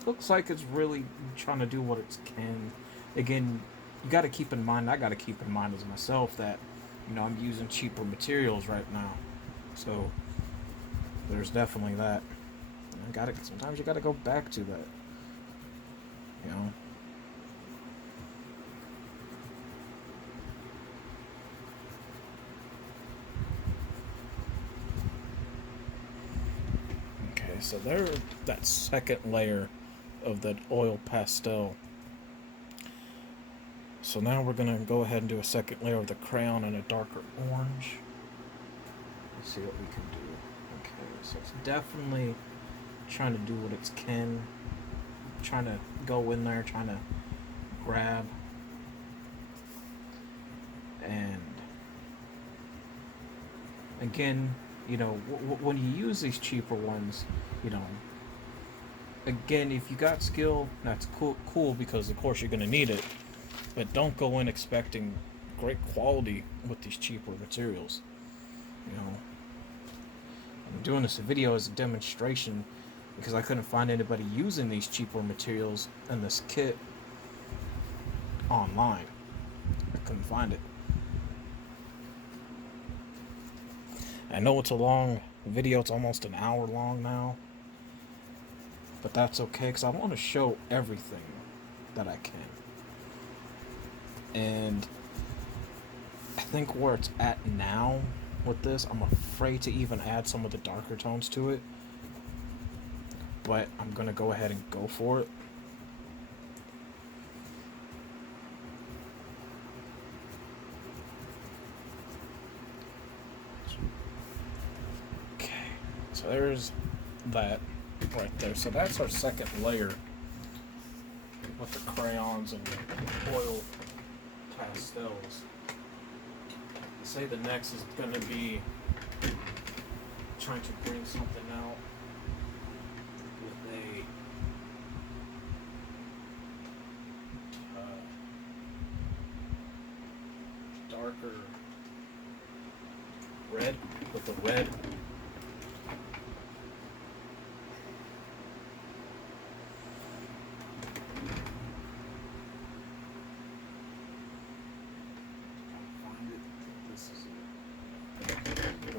looks like it's really trying to do what it can. Again, you got to keep in mind. I got to keep in mind as myself that I'm using cheaper materials right now, so there's definitely that. Sometimes you got to go back to that. You know. Okay, so there, that second layer of that oil pastel. So now we're gonna go ahead and do a second layer of the crayon and a darker orange. Let's see what we can do. Okay, so it's definitely trying to do what it can. Trying to go in there, trying to grab. And again, when you use these cheaper ones, again, if you got skill, that's cool because of course you're gonna need it. But don't go in expecting great quality with these cheaper materials. I'm doing this video as a demonstration because I couldn't find anybody using these cheaper materials in this kit online. I couldn't find it. I know it's a long video, it's almost an hour long now, but that's okay because I want to show everything that I can. And I think where it's at now with this, I'm afraid to even add some of the darker tones to it. But I'm going to go ahead and go for it. Okay, so there's that right there. So that's our second layer with the crayons and the oil pastels. I say the next is going to be trying to bring something out with a darker red, with the red.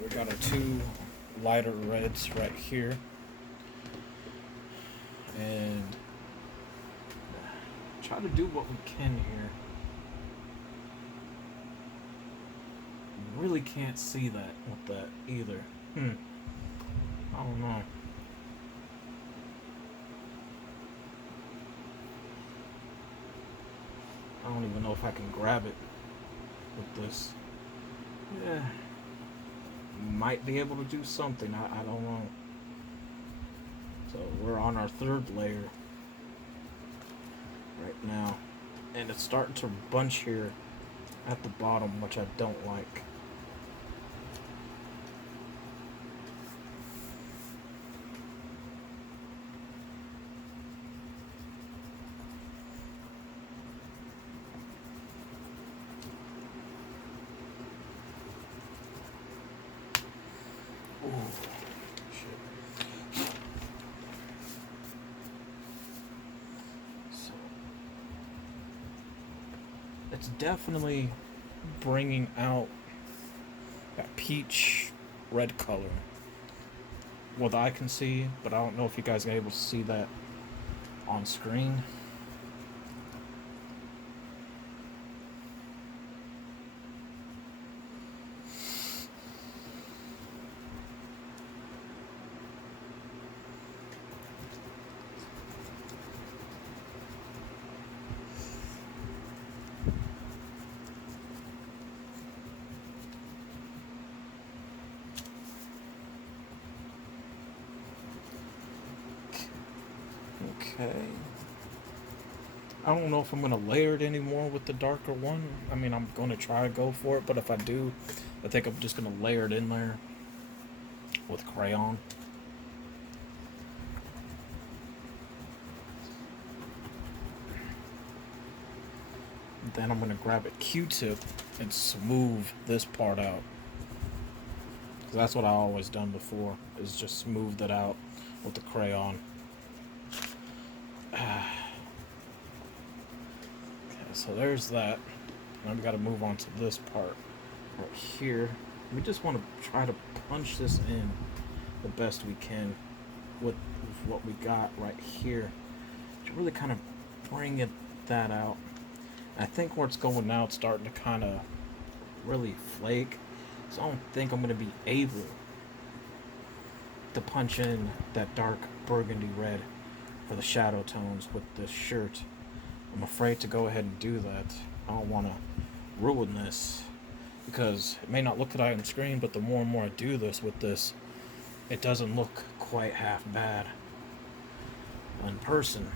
We got our two lighter reds right here, and try to do what we can here. Really can't see that with that either. I don't know. I don't even know if I can grab it with this. Yeah. Might be able to do something. I don't know. So we're on our third layer right now. And it's starting to bunch here at the bottom, which I don't like. It's definitely bringing out that peach red color. What I can see, but I don't know if you guys are able to see that on screen. Okay. I don't know if I'm going to layer it anymore with the darker one. I mean, I'm going to try to go for it, but if I do, I think I'm just going to layer it in there with crayon. Then I'm going to grab a Q-tip and smooth this part out. That's what I always done before, is just smoothed it out with the crayon. Okay, so there's that. Now we got to move on to this part right here. We just want to try to punch this in the best we can with what we got right here to really kind of bring that out. I think where it's going now, it's starting to kind of really flake. So I don't think I'm going to be able to punch in that dark burgundy red for the shadow tones with this shirt. I'm afraid to go ahead and do that. I don't want to ruin this, because it may not look like it on screen, but the more and more I do this with this, it doesn't look quite half bad in person.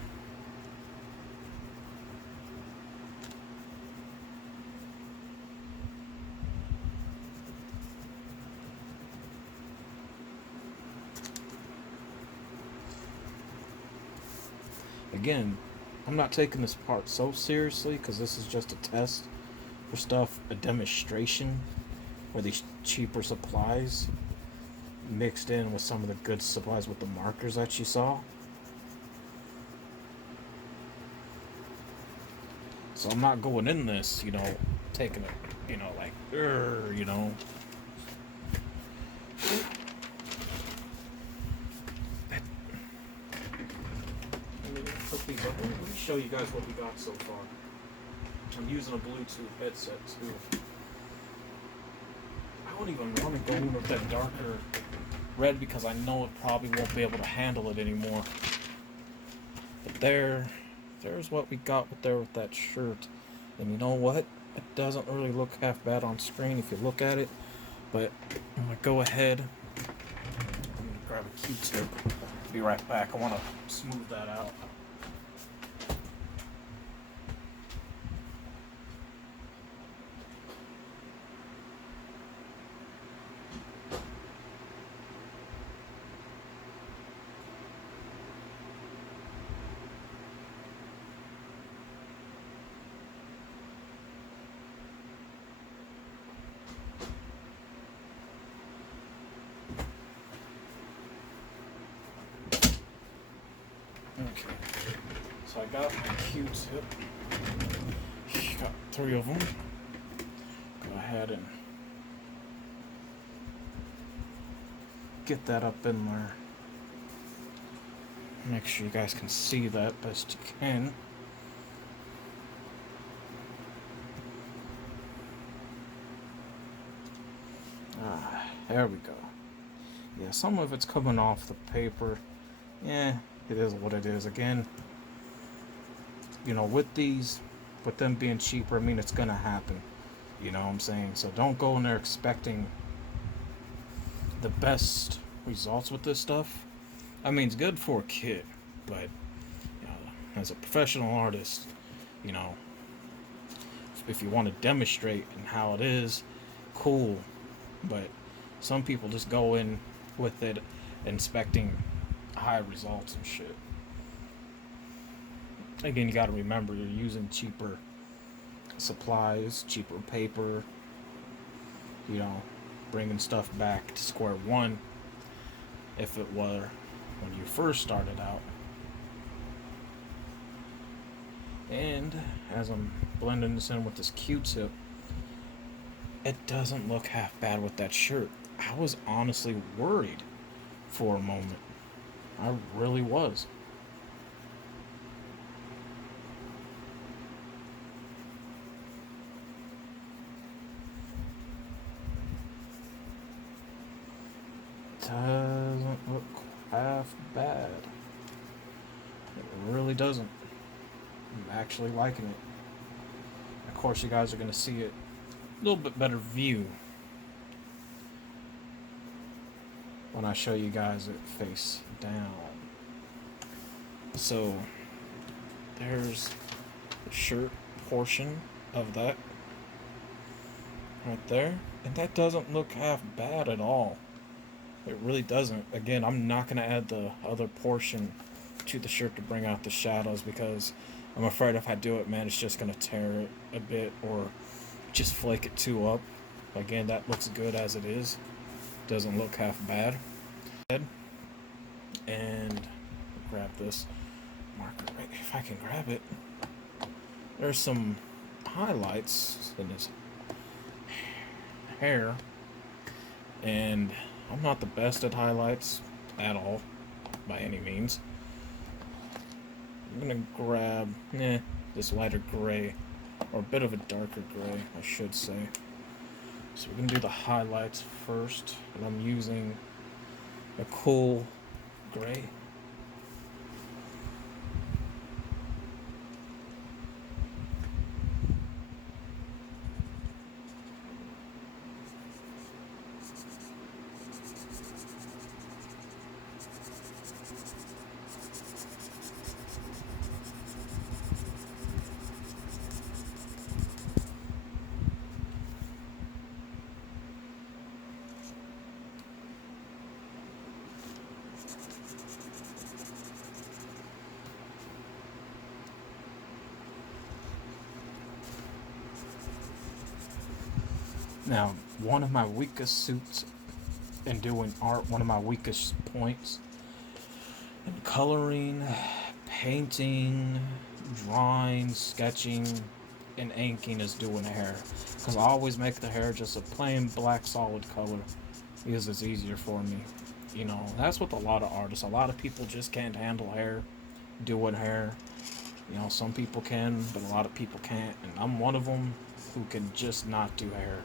Again, I'm not taking this part so seriously, because this is just a test for stuff, a demonstration where these cheaper supplies mixed in with some of the good supplies with the markers that you saw. So I'm not going in this, taking it, like, Let me show you guys what we got so far. I'm using a Bluetooth headset too. don't even want to go in with that darker red because I know it probably won't be able to handle it anymore. But there's what we got with that shirt. And you know what? It doesn't really look half bad on screen if you look at it. But I'm going to go ahead. I'm going to grab a Q-tip. Be right back. I want to smooth that out. Okay, so I got my Q-tip. Got 3 of them. Go ahead and get that up in there. Make sure you guys can see that best you can. There we go. Yeah, some of it's coming off the paper. Yeah, it is what it is. Again, you know, with them being cheaper, I mean, it's gonna happen. You know what I'm saying? So don't go in there expecting the best results with this stuff. I mean, it's good for a kid, but you know, as a professional artist, you know, if you want to demonstrate and how it is, cool. But some people just go in with it expecting high results and shit. Again, you got to remember you're using cheaper supplies, cheaper paper, you know, bringing stuff back to square one if it were when you first started out. And as I'm blending this in with this Q-tip, it doesn't look half bad with that shirt. I was honestly worried for a moment. I really was. Doesn't look half bad. It really doesn't. I'm actually liking it. Of course, you guys are going to see it a little bit better view when I show you guys it face down. So there's the shirt portion of that right there, and that doesn't look half bad at all. It really doesn't. Again, I'm not going to add the other portion to the shirt to bring out the shadows because I'm afraid if I do it, man, it's just going to tear it a bit or just flake it too up. Again, that looks good as it is. Doesn't look half bad. And grab this marker right if I can grab it. There's some highlights in his hair, and I'm not the best at highlights at all by any means. I'm gonna grab this lighter gray, or a bit of a darker gray, I should say. So we're gonna do the highlights first, and I'm using a cool gray. Now, one of my weakest suits in doing art, one of my weakest points in coloring, painting, drawing, sketching, and inking is doing hair. Because I always make the hair just a plain black solid color because it's easier for me. You know, that's with a lot of artists. A lot of people just can't handle hair, doing hair. You know, some people can, but a lot of people can't. And I'm one of them who can just not do hair.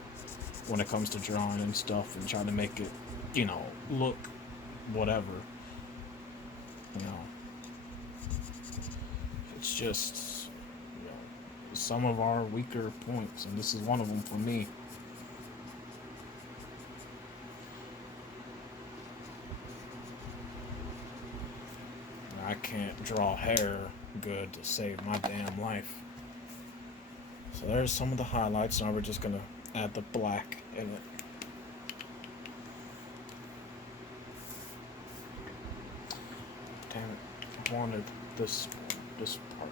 when it comes to drawing and stuff and trying to make it, you know, look whatever. You know, it's just, you know, some of our weaker points, and this is one of them for me. I can't draw hair good to save my damn life. So there's some of the highlights. Now we're just gonna add the black in it. Damn it! I wanted this part.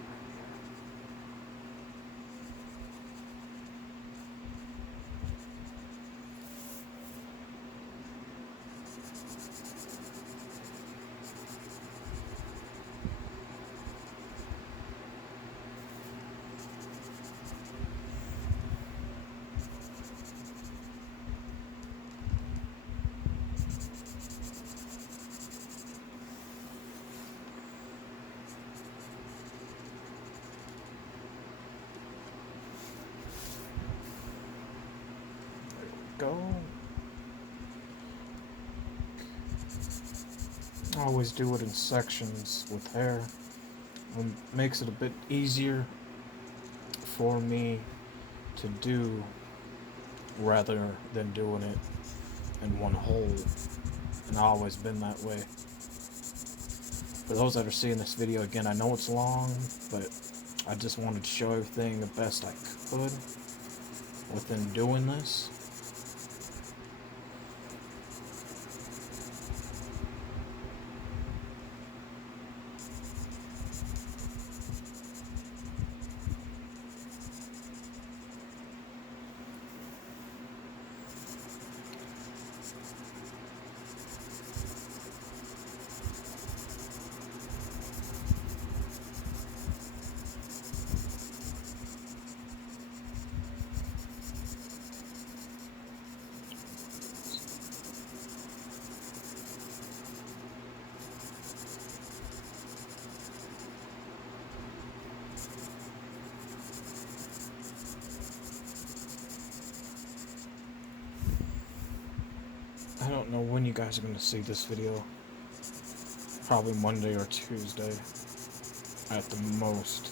Go. I always do it in sections with hair. It makes it a bit easier for me to do rather than doing it in one whole. And I've always been that way. For those that are seeing this video again, I know it's long, but I just wanted to show everything the best I could within doing this. I don't know when you guys are going to see this video. Probably Monday or Tuesday at the most.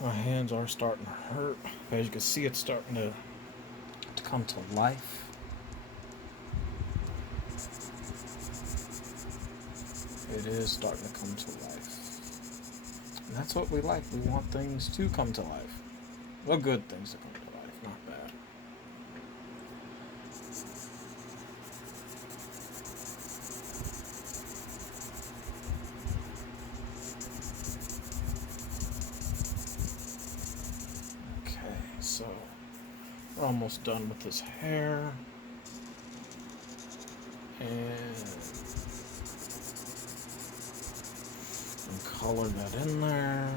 My hands are starting to hurt. As you can see, it's starting to come to life. It is starting to come to life. And that's what we like. We want things to come to life. Well, good things to come to life, not bad. So, we're almost done with this hair. And color that in there.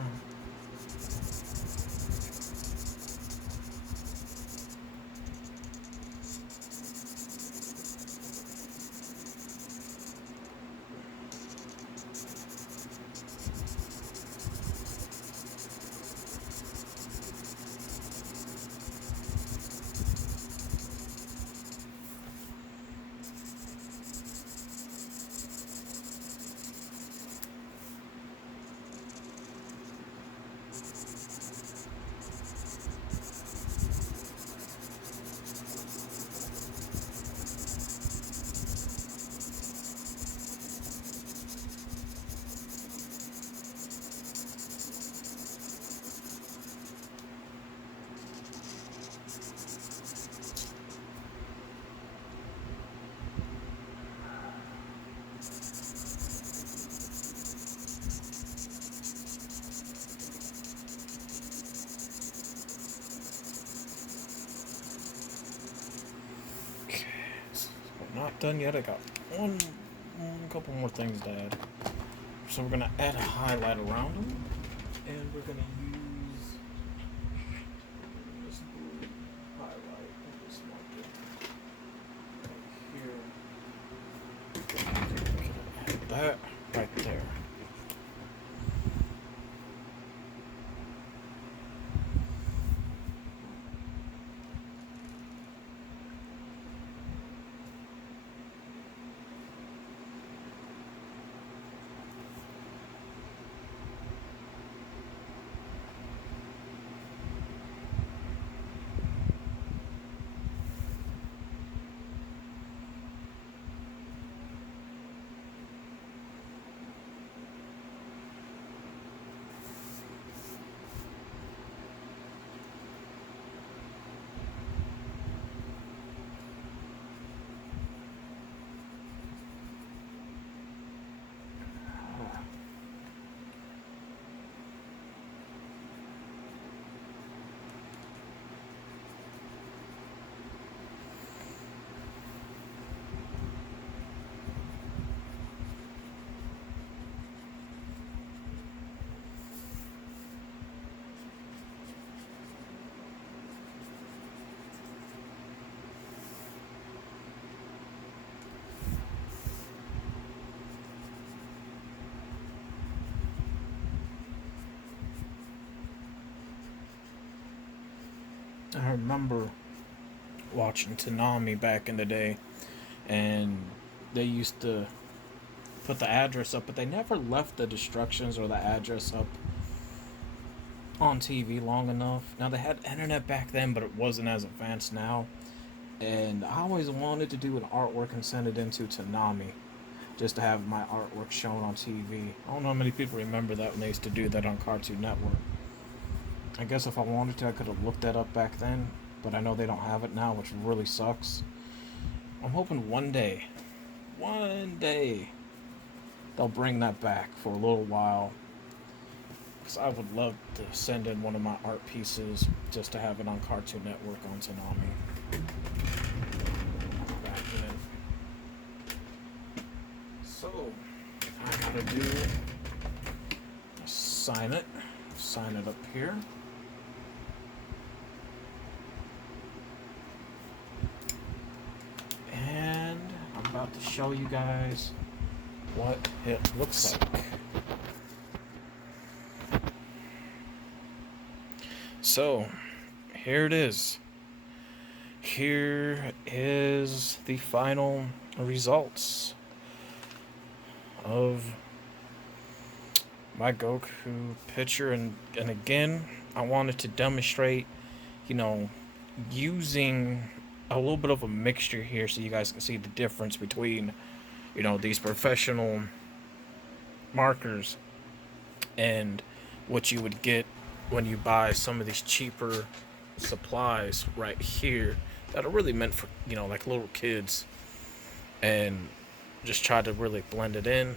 Not done yet. I got a couple more things to add. So we're gonna add a highlight around them, and we're gonna use this blue highlight and this marker right here. Add that right there. I remember watching Toonami back in the day, and they used to put the address up, but they never left the instructions or the address up on TV long enough. Now, they had internet back then, but it wasn't as advanced now. And I always wanted to do an artwork and send it into Toonami just to have my artwork shown on TV. I don't know how many people remember that when they used to do that on Cartoon Network. I guess if I wanted to, I could have looked that up back then, but I know they don't have it now, which really sucks. I'm hoping one day, they'll bring that back for a little while. Because I would love to send in one of my art pieces just to have it on Cartoon Network on Toonami. Back in. So, I gotta do sign it. Sign it up here. And I'm about to show you guys what it looks like. So, here it is. Here is the final results of my Goku picture, and again, I wanted to demonstrate, using a little bit of a mixture here so you guys can see the difference between, these professional markers and what you would get when you buy some of these cheaper supplies right here that are really meant for, like little kids, and just try to really blend it in,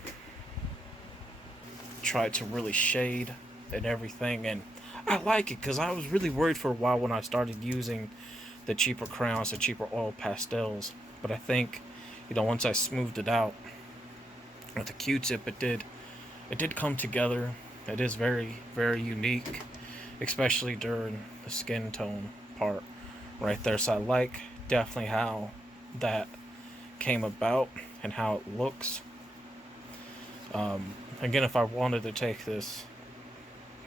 try to really shade and everything. And I like it because I was really worried for a while when I started using the cheaper crayons, the cheaper oil pastels, but I think, once I smoothed it out with a Q-tip, it did come together. It is very, very unique, especially during the skin tone part right there. So I like definitely how that came about and how it looks. Again, if I wanted to take this,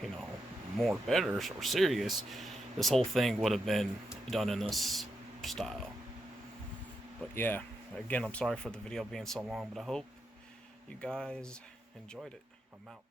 you know, more better or serious, this whole thing would have been done in this style. But yeah, again, I'm sorry for the video being so long, but I hope you guys enjoyed it. I'm out.